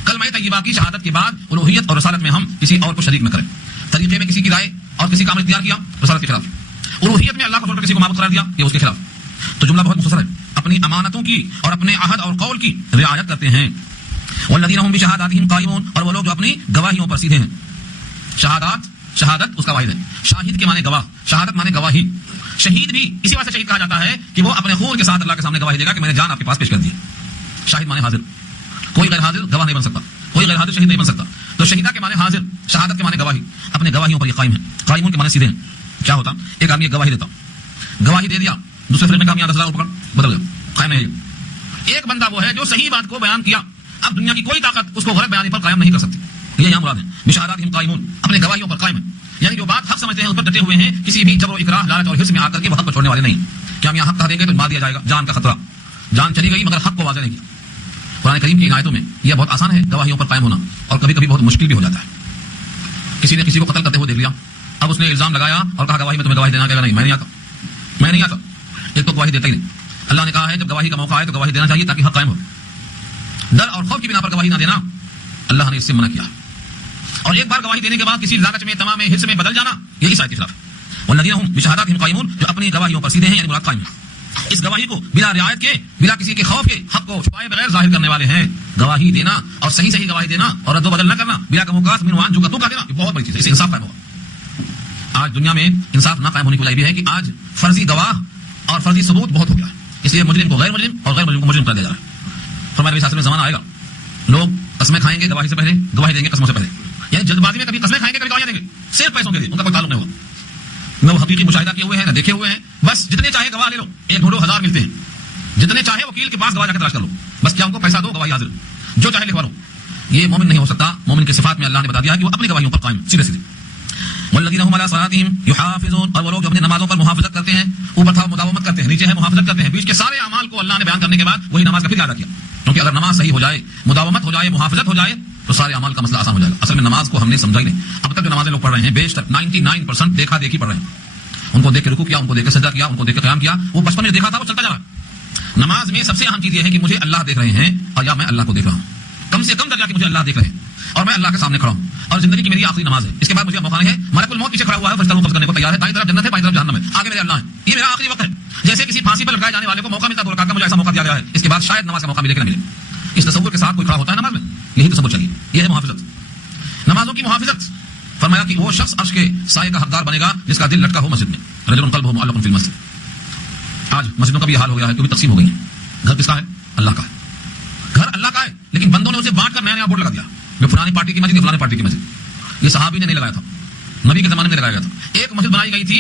کلمہ طیبہ کی شہادت کے بعد الوہیت اور رسالت میں ہم کسی اور کو شریک نہ کریں. طریقے میں کسی کی رائے اور کسی کا عمل اختیار کیا، رسالت کے خلاف. الوہیت میں اللہ کو چھوڑ کر کسی کو معبود قرار دیا، یہ اس کے خلاف. تو جملہ بہت مختصر ہے، اپنی امانتوں کی اور اپنے عہد اور قول کی رعایت کرتے ہیں. والذین هم بشہاداتہم قائمون، اور وہ لوگ جو اپنی گواہیوں پر سیدھے ہیں. شہادت اس کا واحد ہے. شاہد کے معنی گواہ، شہادت معنی گواہی. شہید بھی اسی وجہ سے شہید کہا جاتا ہے کہ وہ اپنے خون کے ساتھ اللہ کے سامنے گواہی دے گا کہ میں نے جان آپ کے پاس پیش کر دی. شاہد معنی حاضر، کوئی غیر حاضر گواہ نہیں بن سکتا، کوئی غیر حاضر شہید نہیں بن سکتا. تو شہیدہ کے معنی حاضر، شہادت کے معنی گواہی. اپنے گواہیوں پر یہ قائم ہے. قائموں کے معنی سیدھے ہیں. کیا ہوتا؟ ایک آدمی گواہی دیتا، گواہی دے دیا، دوسرے فریم میں کام 10,000 پکڑ بدل گیا، قائم ہے. ایک بندہ وہ ہے جو صحیح بات کو بیان کیا، اب دنیا کی کوئی طاقت اس کو غلط بیان پر قائم نہیں کر سکتی. یہ یہاں مراد ہے بشہاداتہم قائمون، اپنے گواہیوں پر قائم ہے. یعنی جو بات حق سمجھتے ہیں اس پر ڈٹے ہوئے ہیں، کسی بھی جبر و اکراہ، لالچ اور حرص میں آ کر کے وہ حق کو چھوڑنے والے نہیں کہ ہم یہاں حق کہہ دیں گے تو مار دیا جائے گا، جان کا خطرہ، جان چلی گئی مگر حق کو واضح نہیں کیا. قرآن کریم کی آیتوں میں یہ بہت آسان ہے گواہیوں پر قائم ہونا، اور کبھی کبھی بہت مشکل بھی ہو جاتا ہے. کسی نے کسی کو قتل کرتے ہوئے دیکھ لیا، اب اس نے الزام لگایا اور کہا گواہی میں تمہیں گواہی دینا کہ نہیں، میں نہیں آتا. ایک تو گواہی دیتا ہی نہیں. اللہ نے کہا ہے جب گواہی کا موقع آئے تو گواہی دینا چاہیے تاکہ حق قائم ہو. ڈر اور خوف کی بنا پر گواہی نہ دینا اللہ نے اس سے منع کیا. اور ایک بار گواہی دینے کے بعد کسی لالچ میں، تمام حصے میں بدل جانا، یہی اس آیت کے خلاف ہے. والذین هم بشہاداتہم قائمون، جو اپنی گواہیوں پر سیدھے ہیں، یعنی مراد قائم ہے. اس گواہی کو بلا رعایت کے، بلا کسی کے خوف کے، حق کو چھپائے بغیر ظاہر کرنے والے ہیں. گواہی دینا اور صحیح گواہی دینا اور رد و بدل نہ کرنا، بلا کموکاس من وان جو کا تو کا دینا، یہ بہت بڑی چیز ہے. اس سے انصاف قائم ہوگا. آج دنیا میں انصاف نہ قائم ہونے کی وجہ بھی ہے کہ آج فرضی گواہ اور فرضی ثبوت بہت ہو گیا ہے. اس لیے مجرم کو غیر مجرم اور غیر مجرم کو مجرم کر دیا جا رہا ہے. فرمایا نبی صلی اللہ علیہ وسلم میں زمانہ آئے گا لوگ قسمیں کھائیں گے گواہی سے پہلے، گواہی دیں گے قسموں سے پہلے. یعنی جلد بازی میں کبھی قسمیں کھائیں گے، کبھی گواہی دیں گے، صرف پیسوں کے لیے، ان کا کوئی تعلق نہیں ہوگا. نہ وہ حقیقی مشاہدہ کیے ہوئے ہیں، نہ دیکھے ہوئے ہیں. بس جتنے چاہے گواہ لے لو، 1 ڈھونڈو 1000 ملتے ہیں. جتنے چاہے وکیل کے پاس گواہ جا کے تلاش کر لو، بس کیا ان کو پیسہ دو، گواہی حاضر، جو چاہے لکھوا لو. یہ مومن نہیں ہو سکتا. مومن کے صفات میں اللہ نے بتا دیا کہ وہ اپنی گواہیوں پر قائم، سیدھے سیدھے. والذین هم علی صلاتہم یحافظون، اور وہ لوگ جو اپنی نمازوں پر محافظت کرتے ہیں. اوپر تھا مداومت کرتے ہیں، نیچے ہے محافظت کرتے ہیں. بیچ کے سارے اعمال کو اللہ نے بیان کرنے کے بعد وہی نماز کا پھر ادا کیا. کیونکہ اگر نماز صحیح ہو جائے، مداومت ہو جائے، محافظت ہو جائے تو سارے اعمال کا مسئلہ آسان ہو جائے گا. اصل میں نماز کو ہم نے سمجھا ہی نہیں. اب تک جو نمازیں لوگ پڑھ رہے ہیں بیشتر 99% دیکھا دیکھی پڑھ رہے ہیں. ان کو دیکھ کے رکوع کیا، ان کو دیکھ کے سجدہ کیا، ان کو دیکھ کے قیام کیا. وہ بچپن میں دیکھا تھا وہ چلتا جا رہا ہے. نماز میں سب سے اہم چیز یہ ہے کہ مجھے اللہ دیکھ رہے ہیں اور یا میں اللہ کو دیکھ رہا ہوں. کم سے کم درجہ کہ مجھے اللہ دیکھ رہے ہیں اور میں اللہ کے سامنے کھڑا ہوں اور زندگی کی میری آخری نماز ہے. اس کے بعد مجھے موقع نہیں ہے. ملک الموت پیچھے کھڑا ہوا ہے، فرشتہ روح قبض کرنے کو تیار ہے. دائیں طرف جنت ہے، بائیں طرف جہنم ہے. آگے میرے اللہ ہے. یہ میرا آخری وقت ہے. جیسے کسی پھانسی پر لٹکائے جانے والے کو موقع ملتا تو لٹکا، مجھے ایسا موقع دیا گیا ہے. اس کے بعد شاید نماز کا موقع ملے کہ نہ ملے. اس تصور کے ساتھ کوئی کھڑا ہوتا ہے نماز میں، یہی تصور چاہیے. یہ ہے محافظت، نمازوں کی محافظت. فرمایا کہ وہ شخص عرش کے سائے کا حقدار بنے گا جس کا دل لٹکا ہو مسجد میں. رجل قلبہ معلق فی المسجد. آج مسجدوں کا بھی حال ہو گیا ہے، کیونکہ تقسیم ہو گئی ہے. گھر کس کا ہے؟ اللہ کا ہے. گھر اللہ کا ہے، لیکن بندوں نے اسے بانٹ کر نیا نیا بورڈ لگا دیا. جو فلانی پارٹی کی مسجد، فلانی پارٹی کی مسجد. یہ صحابی نے نہیں لگایا تھا، نبی کے زمانے میں لگایا گیا تھا. ایک مسجد بنائی گئی تھی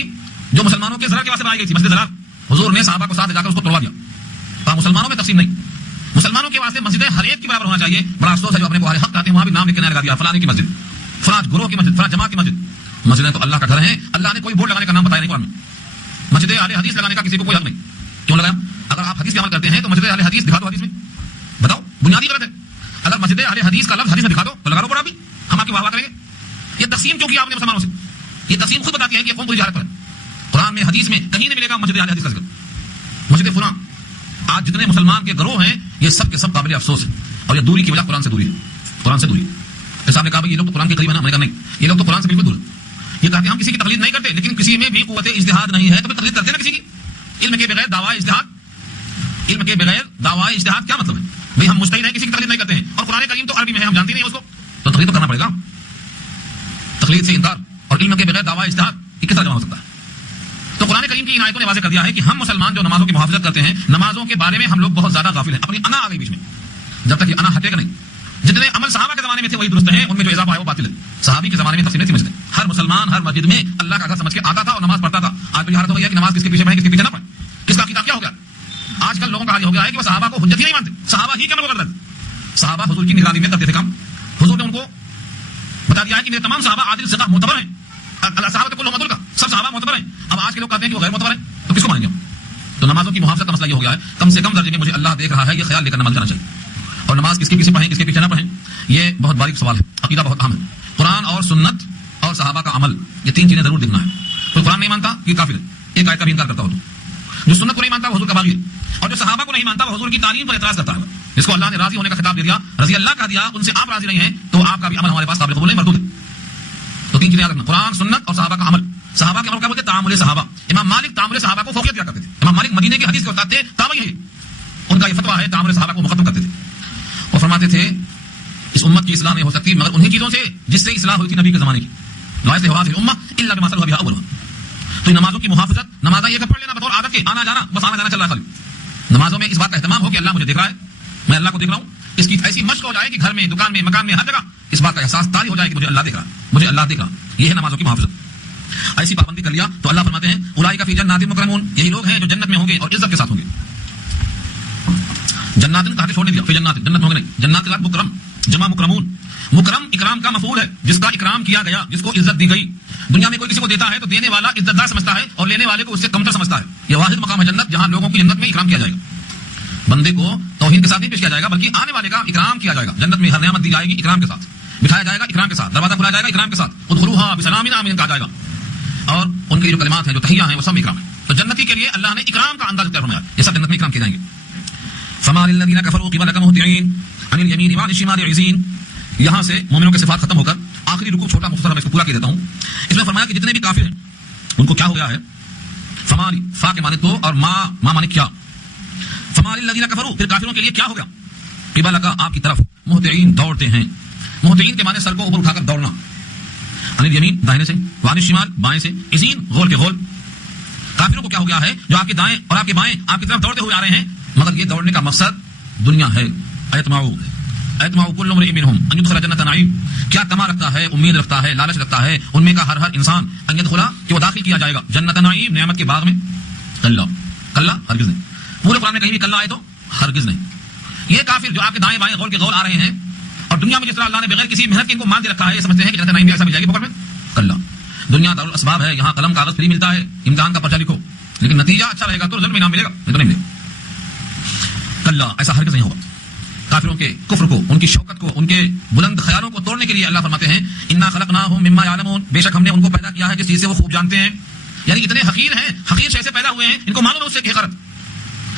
جو مسلمانوں کے زرع کے واسطے بنائی گئی تھی, مسجد زرع. حضور نے صحابہ کو ساتھ لے کر اس کو توڑوا دیا. تو مسلمانوں میں تقسیم نہیں, مسلمانوں کے واسطے مسجدیں ہر ایک کی برابر ہونا چاہیے. بڑا افسوس ہے جو اپنے کو حق آتے ہیں وہاں بھی نام لکھنے لگا دیا, فلاں کی مسجد, فلاں گروہ کی مسجد, فلاں جماعت کی مسجد. مسجدیں تو اللہ کا گھر ہے, اللہ نے کوئی بورڈ لگانے کا نام بتایا نہیں قرآن میں. مسجد اہل حدیث لگانے کا کسی کو کوئی حق نہیں. کیوں لگایا؟ اگر آپ حدیث عمل کرتے ہیں تو مسجد اہل حدیث دکھا دو حدیث میں, بتاؤ بنیادی غلط ہے. اگر مسجد اہل حدیث کا لفظ حدیث میں دکھا دو تو لگا دو قرآن بھی, ہم آپ کی واہ کریں گے. یہ تقسیم کیوں کیا آپ نے مسلمانوں سے؟ یہ تقسیم خود بتاتی ہے کہ قوم کو جہالت پر ہے. قرآن میں حدیث میں کہیں نہیں ملے گا مسجد اہل حدیث کا ذکر. مسجد فلاں, آج جتنے مسلمان کے گروہ ہیں یہ سب کے سب قابل افسوس ہیں, اور یہ دوری کی وجہ قرآن سے دوری ہے. قرآن سے دوری. جیسے آپ نے کہا یہ لوگ تو قرآن کے قریب ہیں, میں کہا نہیں, یہ لوگ تو قرآن سے بالکل دور ہیں. یہ کہتے ہیں ہم کسی کی تقلید نہیں کرتے, لیکن کسی میں بھی قوت اجتہاد نہیں ہے تو تقلید کرتے نا کسی کی. علم کے بغیر دعویٰ اجتہاد, علم کے بغیر دعویٰ اجتہاد کیا مطلب ہے؟ بھائی ہم مجتہد ہیں, کسی کی تقلید نہیں کرتے ہیں, اور قرآن کریم تو عربی میں ہے, ہم جانتے نہیں اس کو, تو تقلید تو کرنا پڑے گا. تقلید سے انکار اور علم کے بغیر دعویٰ اجتہاد یہ کس طرح جمع ہو سکتا ہے؟ تو قرآن کریم کی عنایتوں نے واضح کر دیا ہے کہ ہم مسلمان جو نمازوں کی محافظت کرتے ہیں, نمازوں کے بارے میں ہم لوگ بہت زیادہ غافل ہیں. اپنی انا آ گئی بیچ میں, جب تک یہ انا ہٹے گا نہیں. جتنے عمل صحابہ کے زمانے میں تھے وہی درست ہیں, ان میں جو اضافہ ہے وہ باطل ہے. صحابی کے زمانے میں تقسیم نہیں تھی مسجد, ہر مسلمان ہر مسجد میں اللہ کا گھر سمجھ کے آتا تھا اور نماز پڑھتا تھا. آج بھی حالت ہو گئی ہے کہ نماز کس کے پیچھے پڑھیں, کس کے پیچھے نہ پڑھیں. اس کا عقیدہ کیا ہو گیا؟ آج کل لوگوں کا حال ہو گیا ہے کہ وہ صحابہ کو حجت ہی نہیں مانتے, صحابہ ہی کیا کر رہے تھے. صحابہ حضور کی نگرانی میں کرتے تھے کام. حضور نے ان کو بتا دیا ہے کہ میرے تمام صحابہ عادل ثقہ معتبر ہیں. اللہ صحابہ کل عدل کا سب صحابہ معتبر ہیں. اب آج کے لوگ کہتے ہیں کہ وہ غیر معتبر ہیں, تو کس کو مانیں گے؟ تو نمازوں کی محافظت کا مسئلہ یہ ہو گیا ہے, کم سے کم درجے میں مجھے اللہ دیکھ رہا ہے, یہ خیال لے کر نماز کرنا چاہیے. اور نماز کس کے پیچھے پڑھیں, کس کے پیچھے نہ پڑھیں, یہ بہت باریک سوال ہے. عقیدہ بہت اہم ہے. قرآن اور سنت اور صحابہ کا عمل, یہ تین چیزیں ضرور دیکھنا ہے. تو قرآن نہیں مانتا یہ کافر ہے, ایک آیت کا بھی انکار کرتا ہو. جو سنت کو نہیں مانتا وہ حضور کا باغی ہے, اور جو صحابہ کو نہیں مانتا وہ حضور کی تعلیم پر اعتراض کرتا ہے. جس کو اللہ نے راضی ہونے کا خطاب دے دیا, رضی اللہ کا دیا, ان سے آپ راضی نہیں ہیں تو آپ کا بھی عمل ہمارے پاس قابل قبول نہیں, مردود. تو تین چیزیں یاد رکھنا, قرآن سنت اور صحابہ کا عمل. صحابہ کے عمل کیا بولتے؟ تعامل صحابہ. امام مالک تعامل صحابہ کو فوقیت دیا کرتے تھے. امام مالک مدینے کے حدیث کے استاد تھے, تابعی ہیں, ان کا یہ فتویٰ ہے, تعامل صحابہ کو مختم کرتے تھے. وہ فرماتے تھے اس امت کی اصلاح نہیں ہو سکتی مگر انہی چیزوں سے جس سے اصلاح ہوئی تھی نبی کے زمانے کی. لا یصلح هذه الامه الا بما صلح بها اولها. تو نمازوں کی محافظت, نماز یہ پڑھ لینا بطور عادت کے, آنا جانا, بس آنا جانا چل رہا ہے. نمازوں میں اس بات کا اہتمام ہو کہ اللہ مجھے دیکھ رہا ہے, میں اللہ کو دیکھ رہا ہوں. اس کی ایسی مشق ہو جائے کہ گھر میں, دکان میں, مکان میں, ہر جگہ اس بات کا احساس طاری ہو جائے کہ مجھے اللہ دیکھ رہا, مجھے اللہ دیکھ رہا. یہ ہے نمازوں کی محافظت. ایسی پابندی کر لیا تو اللہ فرماتے ہیں اولئک فی جنات مکرمون, یہی لوگ ہیں جو جنت میں ہوں گے اور عزت کے ساتھ ہوں گے. جنات کہا کہ چھوڑ دیا, فی جنات, جنت ہوں گے نہیں, جنات لا مکرم, جمع مکرمون. مکرم اکرام کا مفعول ہے, جس کا اکرام کیا گیا, جس کو عزت دی گئی. دنیا میں کوئی کسی کو دیتا ہے تو دینے والا عزت دار سمجھتا ہے اور لینے والے کو اس سے کمتر سمجھتا ہے. یہ واحد مقام ہے جنت جہاں لوگوں کی جنت میں اکرام کیا جائے گا. بندے کو توہین کے ساتھ نہیں پیش کیا جائے گا بلکہ آنے والے کا اکرام کیا جائے گا. جنت میں ہر نعمت دی جائے گی اکرام کے ساتھ, بٹھایا جائے گا اکرام کے ساتھ, دروازہ کھلایا جائے گا اکرام کے ساتھ, ادخلوها بسلام آمین کہا جائے گا. اور ان کے جو کلمات ہیں, جو تحیہ ہیں, وہ سب اکرام ہے. تو جنتی کے لیے اللہ نے اکرام کا انداز طے بنایا, یہ سب جنت میں اکرام کیے جائیں گے. فما للذین کفروا قبلک مہطعین عن الیمین وعن الشمال عزین. یہاں سے مومنوں کے صفات ختم ہو کر آخری رکوع چھوٹا مختصر اس کو پورا کر دیتا ہوں. اس میں فرمایا کہ جتنے بھی کافر ہیں ان کو کیا ہو گیا ہے. فمالی, فا کے معنی تو, اور ما معنی کیا. فمالی الذین کفروا, پھر کافروں کے لیے کیا ہوگا. قبلک, آپ کی طرف, مہطعین, دوڑتے ہیں. مہطعین کے معنی سر کو اوپر اٹھا کر دوڑنا. عن الیمین, داہنے سے, وعن الشمال, بائیں سے, عزین, غول کے غول. کافروں کو کیا ہو گیا ہے جو آپ کے دائیں اور آپ کے بائیں آپ کی طرف دوڑتے ہوئے آ رہے ہیں, مگر یہ دوڑنے کا مقصد دنیا ہے. ایتماؤ کل امرئ منہم ان يدخل جنت نعیم. کیا تما رکھتا ہے, امید رکھتا ہے, لالچ رکھتا ہے ان میں کا ہر انسان ان يدخل, کہ وہ داخل کیا جائے گا جنت نعیم, نعمت کے باغ میں. کلا, کلا ہرگز نہیں. پورے قرآن میں کہیں بھی کلا آئے تو ہرگز نہیں. یہ کافر جو آپ کے دائیں بائیں غول کے غول آ رہے ہیں اور دنیا میں جس طرح اللہ نے بغیر کسی محنت کے ان کو مان دے رکھا ہے, یہ سمجھتے ہیں کہ جنت نعیم میں ایسا مل جائے گی. پکڑ میں کلا. دنیا دارالاسباب ہے, یہاں قلم کاغذ فری ملتا ہے, امتحان کا پرچہ لکھو, لیکن نتیجہ اچھا رہے گا تو رزلٹ میں انعام ملے گا, نہیں ملے گا. کلا, ایسا ہرگز نہیں ہوگا. کافروں کے کفر کو, ان کی شوکت کو, ان کے بلند خیالوں کو توڑنے کے لیے اللہ فرماتے ہیں انا خلقناہم مما یعلمون, بے شک ہم نے ان کو پیدا کیا ہے جس چیز سے وہ خوب جانتے ہیں. یعنی اتنے حقیر ہیں, حقیر شے سے پیدا ہوئے ہیں, ان کو معلوم ہے اس سے حقارت.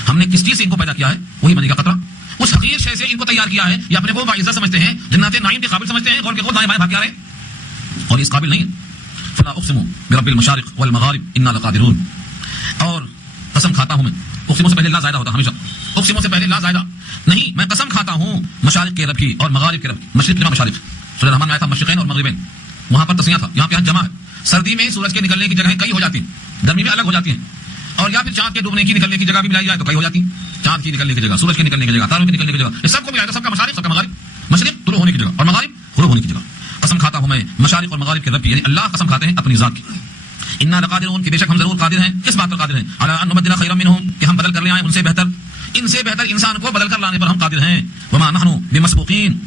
ہم نے کس چیز سے ان کو پیدا کیا ہے, وہی بنے گا قطرہ. اس حقیر شے سے ان کو تیار کیا ہے, یا اپنے کو باعزت سمجھتے ہیں, جنات نعیم کے قابل سمجھتے ہیں, اور کہ وہ دائیں بائیں بھاگ رہے ہیں اور اس قابل نہیں. فلا اقسم برب المشارق والمغارب انا لقادرون. اور قسم کھاتا ہوں میں, اقسم سے پہلے لا زائدہ ہوتا ہمیشہ, اقسم سے پہلے لا زائدہ نہیں, میں قسم کھاتا ہوں مشارق کے رب کی اور مغارب کے رب کی. مشرق جمع مشارق, سورہ رحمان میں آیا تھا مشرقین اور مغربین, وہاں پر تسنیہ تھا, یہاں پہ جمع ہے. سردی میں سورج کے نکلنے کی جگہیں کئی ہو جاتی ہیں, گرمی میں الگ ہو جاتی ہیں, اور یا پھر چاند کے ڈوبنے کی نکلنے کی جگہ بھی ملائی جائے تو کئی ہو جاتی ہیں. چاند کی نکلنے کی جگہ, سورج کے نکلنے کی جگہ, تاروں کے نکلنے کی جگہ, یہ سب کو ملایا, سب کا مشارق, سب کا مغرب. مشرق طلوع ہونے کی جگہ اور مغرب غروب ہونے کی جگہ. قسم کھاتا ہوں میں مشارق اور مغارب کے رب کی، یعنی اللہ قسم کھاتے ہیں اپنی ذات کی. انا لقادرون کہ بے شک ہم ضرور قادر ہیں، کس بات پر قادر ہیں؟ علی ان نبدل خیرا منہم کہ ہم بدل کر لے آئیں ان سے بہتر انسان کو بدل کر لانے پر ہم قادر ہیں. وما نحن بمسبوقین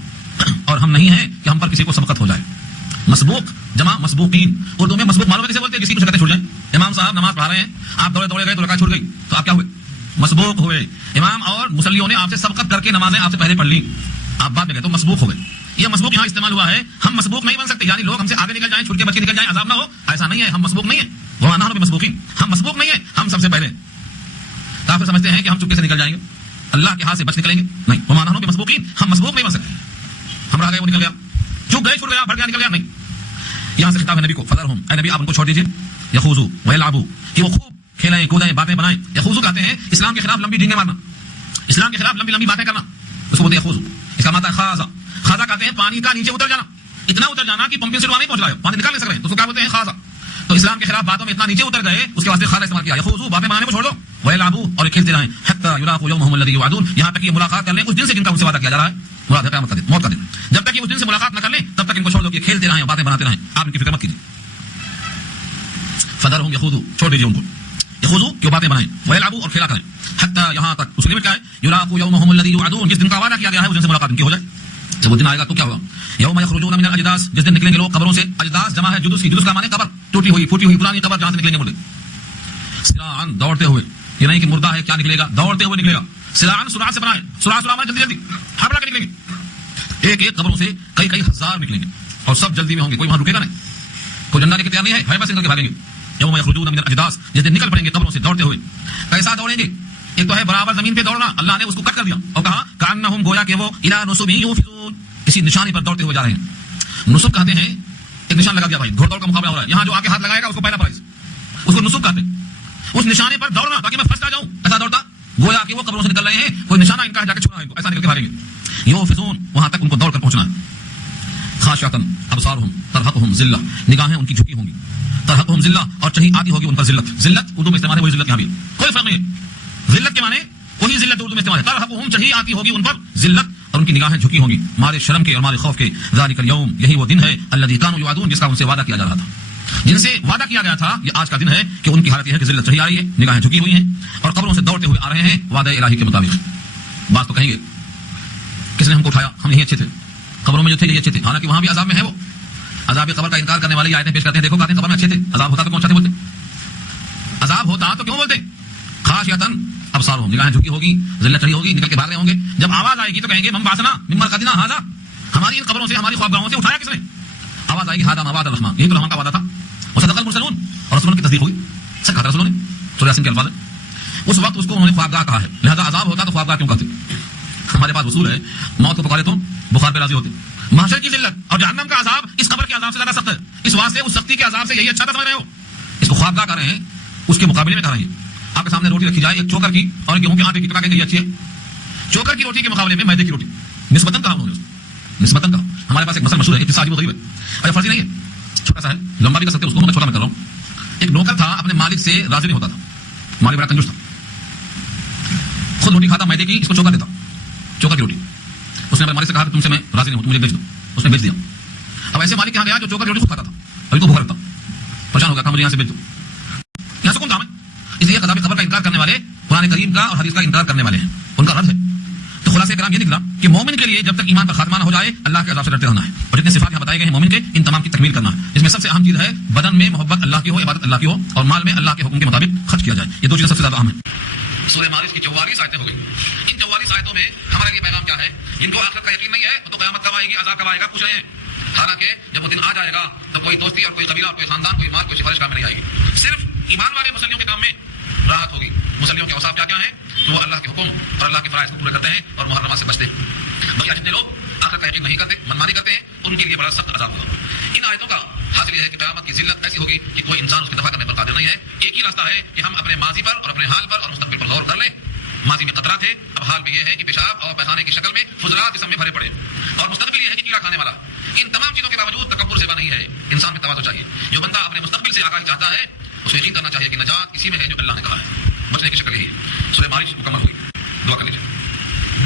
اور ہم نہیں ہیں کہ ہم پر کسی کو سبقت ہو جائے. مسبوق جمع مسبوقین. اردو میں مسبوق معلوم ہے کسے بولتے ہیں؟ جس کی کچھ رکعتیں چھوٹ جائیں. امام صاحب نماز پڑھا رہے ہیں، آپ دوڑے گئے تو رکعت چھوٹ گئی تو آپ کیا ہوئے؟ مسبوق ہوئے. امام اور مصلیوں نے آپ سے سبقت کر کے نمازیں آپ سے پہلے پڑھ لی، آپ بعد میں گئے تو مسبوق ہو گئے. یہ مسبوق یہاں استعمال ہوا ہے. ہم مسبوق نہیں بن سکتے، یعنی لوگ ہم سے آگے نکل جائیں، چھوٹ کے بچے نکل جائیں، عذاب نہ ہو، ایسا نہیں ہے. ہم مسبوق نہیں ہیں. وما نحن بمسبوقین، ہم مسبوق نہیں ہیں، ہم سب سے پہلے. کافر سمجھتے ہیں کہ ہم چپکے سے نکل جائیں گے، اللہ کے ہاتھ سے بچ نکلیں گے. نہیں، وما نحن بمسبوقین، ہم مسبوق نہیں بن سکتے. ہم رہ گئے وہ نکل گیا، چپ گئے چھوٹ گیا، بڑھ گیا نکل گیا، نہیں. یہاں سے خطاب ہے نبی کو، فذرہم، اے نبی آپ ان کو چھوڑ دیجیے، یخوضوا ویلعبوا کہ وہ خوب کھیلیں کودیں باتیں بنائیں. یخوضوا کہتے ہیں اسلام کے خلاف لمبی ڈینگیں مارنا، اسلام کے خلاف لمبی باتیں کرنا، اس کو بولتے ہیں یخوضوا. اس کا معنی ہے خاضہ. خاضہ کہتے ہیں پانی کا نیچے اتر جانا، اتنا اتر جانا کہ پمپنگ سے نہیں پہنچ رہا ہے، پانی نکال نہیں سک رہے، اس کو کیا بولتے ہیں خاضہ. تو اسلام کے خلاف باتوں میں اتنا نیچے اتر گئے، اس کے واسطے خاضہ استعمال کیا. یخوضوا باتیں بنانے کو چھوڑ دو، ویلعبوا اور کھیلتے رہیں، حتی یلاقوا یومہم الذی یوعدون یہاں تک یہ ملاقات کر لیں اس دن سے جن کا ان سے وعدہ کیا جا رہا ہے، مراد ہے قیامت کا دن، موت کا دن. جب تک یہ اس دن سے ملاقات نہ کر لیں تب تک ان کو چھوڑ دو کہ کھیلتے رہیں، باتیں بناتے رہیں، آپ ان کی فکر مت کیجیے. فذرہم یخوضوا چھوڑ دیجیے ان کو، یخوضوا کہ باتیں بنائیں، ویلعبوا اور کھیلا کریں، حتی یہاں تک اس لمٹ کیا ہے، یلاقوا یومہم الذی یوعدون جس دن کا وعدہ کیا گیا ہے اس دن سے ملاقات ان کی ہو جائے. جب وہ دن آئے گا تو کیا ہوگا؟ یوم یخرجون من الاجداث جس دن نکلیں گے لوگ قبروں سے. اجداث جمع ہے جدث کی، جدث کا معنی قبر، ٹوٹی ہوئی پھوٹی ہوئی پرانی قبر جہاں سے نکلیں گے مردے. سراعن دوڑتے ہوئے، یہ نہیں کہ مردہ ہے کیا نکلے گا، دوڑتے ہوئے نکلے گا. سراعن سرعت سے بنائے، سرعت میں جلدی جلدی ہبڑا کے نکلیں گے. ایک ایک قبروں سے کئی ہزار نکلیں گے اور سب جلدی میں ہوں گے، کوئی وہاں رکے گا نہیں، کوئی ڈنڈا لے کے تیار نہیں ہے بس نکل کے بھاگیں گے. یوم یخرجون من الاجداث جس دن نکل پڑیں گے قبروں سے دوڑتے ہوئے. کیسا دوڑیں گے؟ ایک تو ہے برابر زمین پہ دوڑنا، اللہ نے اس کو کٹ کر دیا اور کہا کانہم گویا کہ وہ الی نصب یوفضون کسی نشانی پر دوڑتے ہوئے جا رہے ہیں. نصب کہتے ہیں ایک نشان لگا دیا بھائی، گھوڑ دوڑ کا مقابلہ ہو رہا ہے، یہاں جو آگے ہاتھ لگائے گا اس کو پہلا پرائز، اس کو نصب کہتے ہیں. اس نشانے پر دوڑنا تاکہ میں پھنس نہ جاؤں، ایسا دوڑتا گویا کہ وہ قبروں سے نکل رہے ہیں، کوئی نشانہ ان کا جا کے چھوڑنا ہے ان کو، ایسا نکل کے بھاگیں گے. یوفضون وہاں تک ان کو دوڑ کر پہنچنا ہے. خاشعۃ ابصارہم ترہقہم ذلہ نگاہیں ان کی جھکی ہوں گی، ترہقہم ذلہ اور چہی آتی ہوگی ان پر ذلت. ذلت اردو میں استعمال ہے، وہی ذلت یہاں بھی کوئی فرق نہیں ہے. ذلت کے معنی وہی ذلت اردو میں استعمال ہے. ترہقہم چہی آتی ہوگی ان پر ذلت اور ان کی نگاہیں جھکی ہوں گی، مارے شرم کے اور مارے خوف کے. ذالک الیوم یہی وہ دن ہے الذی کانوا یوعدون جس کا ان سے وعدہ کیا جا رہا تھا، جن سے وعدہ کیا گیا تھا. یہ آج کا دن ہے کہ ان کی حالت یہ ہے کہ ذلت چڑھی آ رہی ہے، نگاہیں جھکی ہوئی ہیں اور قبروں سے دوڑتے ہوئے آ رہے ہیں وعدہ الہی کے مطابق. بات تو کہیں گے کس نے ہم کو اٹھایا، ہم نہیں اچھے تھے، قبروں میں جو تھے یہ اچھے تھے، حالانکہ وہاں بھی عذاب میں ہے. وہ عذاب قبر کا انکار کرنے والی آیتیں پیش کرتے ہیں، دیکھو کہتے ہیں قبر میں اچھے تھے، عذاب ہوتا تو کون چاہتے بولتے، عذاب ہوتا تو کیوں بولتے. خاشعۃ ابصارہم نگاہیں جھکی ہوگی، ذلت چڑھی ہوگی، نکل کے بھاگ رہے ہوں گے. جب آواز آئے گی تو کہیں گے من بعثنا من مرقدنا ھذا، ہماری ان قبروں سے ہماری خوابگاہوں سے اٹھایا کس نے. آواز آئے گی ھذا ما وعد الرحمن، یہی تو رحمان کا وعدہ تھا. وصدق المرسلون اور رسولوں کی تصدیق ہوئی، سچ کہا رسولوں نے. سورہ یاسین کے الفاظ اس وقت اس کو انہوں نے خوابگاہ کہا ہے، لہذا عذاب ہوتا تو خوابگاہ کیوں کہتے. ہمارے پاس وصول ہے، موت کو پکارے تو بخار پہ راضی ہوتے. محشر کی ذلت اور جہنم کا عذاب اس قبر کے عذاب سے زیادہ سخت ہے، اس واسطے اس سختی کے عذاب سے یہی اچھا سمجھ رہے ہو. اس کو خوابگاہ کر رہے ہیں، اس کے مقابلے میں کر رہے ہیں. آپ کے سامنے روٹی رکھی جائے ایک چوکر کی اور گیہوں کے آٹے کی، تو کہیں گے یہ اچھی ہے. چوکر کی روٹی کے مقابلے میں میدے کی روٹی نسبتاً کہا انہوں نے، نسبتاً کہا. ہمارے پاس ایک مسئلہ مشہور ہے، اقتصادی مغرب ہے، ارے فرضی نہیں ہے، چھوٹا سا ہے، لمبا بھی کر سکتے، اس کو میں چھوٹا میں کر رہا ہوں. ایک نوکر تھا، اپنے مالک سے راضی نہیں ہوتا تھا، مالک بڑا کنجوس تھا، خود روٹی کھاتا میدے کی، اس کو چوکر دیتا، چوکر کی روٹی. اس نے اپنے مالک سے کہا تم سے میں راضی نہیں ہوں، تم مجھے بیچ دو. اس نے بیچ دیا. اب ایسے مالک کہاں گیا جو چوکر کی روٹی خود کھاتا تھا، ابھی کو بھوک تھا، پریشان ہو گیا تھا، مجھے یہاں سے بیچ دو، یہاں سکون تھا میں. اس لیے عذاب قبر کا انکار کرنے والے قرآن کریم کا اور حدیث کا انکار کرنے والے ہیں، ان کا رد ہے. تو خلاصہ کلام یہ نکلا کہ مومن کے لیے جب تک ایمان پر خاتمہ نہ ہو جائے اللہ کے عذاب سے ڈرتے رہنا ہے، اور جتنے صفات یہاں بتائے گئے ہیں مومن کے ان تمام کی تکمیل کرنا ہے. اس میں سب سے اہم چیز ہے بدن میں محبت اللہ کی ہو، عبادت اللہ کی ہو، اور مال میں اللہ کے حکم کے مطابق خرچ کیا جائے. یہ دو چیزیں سب سے زیادہ اہم ہیں. سورہ مارج کی 44 آیتیں ہو گئی. ان 44 آیتوں میں ہمارا یہ پیغام کیا ہے؟ جن کو آخرت کا یقین نہیں ہے وہ تو قیامت کب آئے گی، عذاب کب آئے گا کچھ نہیں ہے. حالانکہ جب وہ دن آ جائے گا تو کوئی دوستی اور کوئی قبیلہ اور کوئی خاندان، کوئی مال، کوئی سفارش کام میں نہیں آئے گی. صرف ایمان والے مسلموں کے کام میں راحت ہوگی. مسلموں کے اوصاف کیا کیا ہیں؟ تو وہ اللہ کے حکم اور اللہ کے فرائض کو پورے کرتے ہیں اور محرمات سے بچتے ہیں. بھیا جتنے لوگ آخرت کا یقین نہیں کرتے، منمانی کرتے ہیں، ان کے لیے بڑا سخت عذاب ہوگا. ان آیتوں کا حاصل یہ ہے کہ قیامت کی ذلت ایسی ہوگی کہ کوئی انسان اس کی دفاع کرنے پر قادر نہیں ہے. ایک ہی راستہ ہے کہ ہم اپنے ماضی پر اور اپنے حال پر اور مستقبل پر غور کر لیں. ماضی میں قطرہ تھے، اب حال میں یہ ہے کہ پیشاب اور پیخانے کی شکل میں فضلات جسم میں بھرے پڑے، اور مستقبل یہ ہے کہ کیڑا کھانے والا. ان تمام چیزوں کے باوجود تکبر سیوا نہیں ہے، انسان میں تواضع چاہیے. جو بندہ اپنے مستقبل سے آگاہی چاہتا ہے اسے یقین کرنا چاہیے کہ نجات اسی میں ہے جو اللہ نے کہا ہے. بچنے کی شکل یہی. سورہ مارج مکمل ہوئی. دعا کر لیجیے.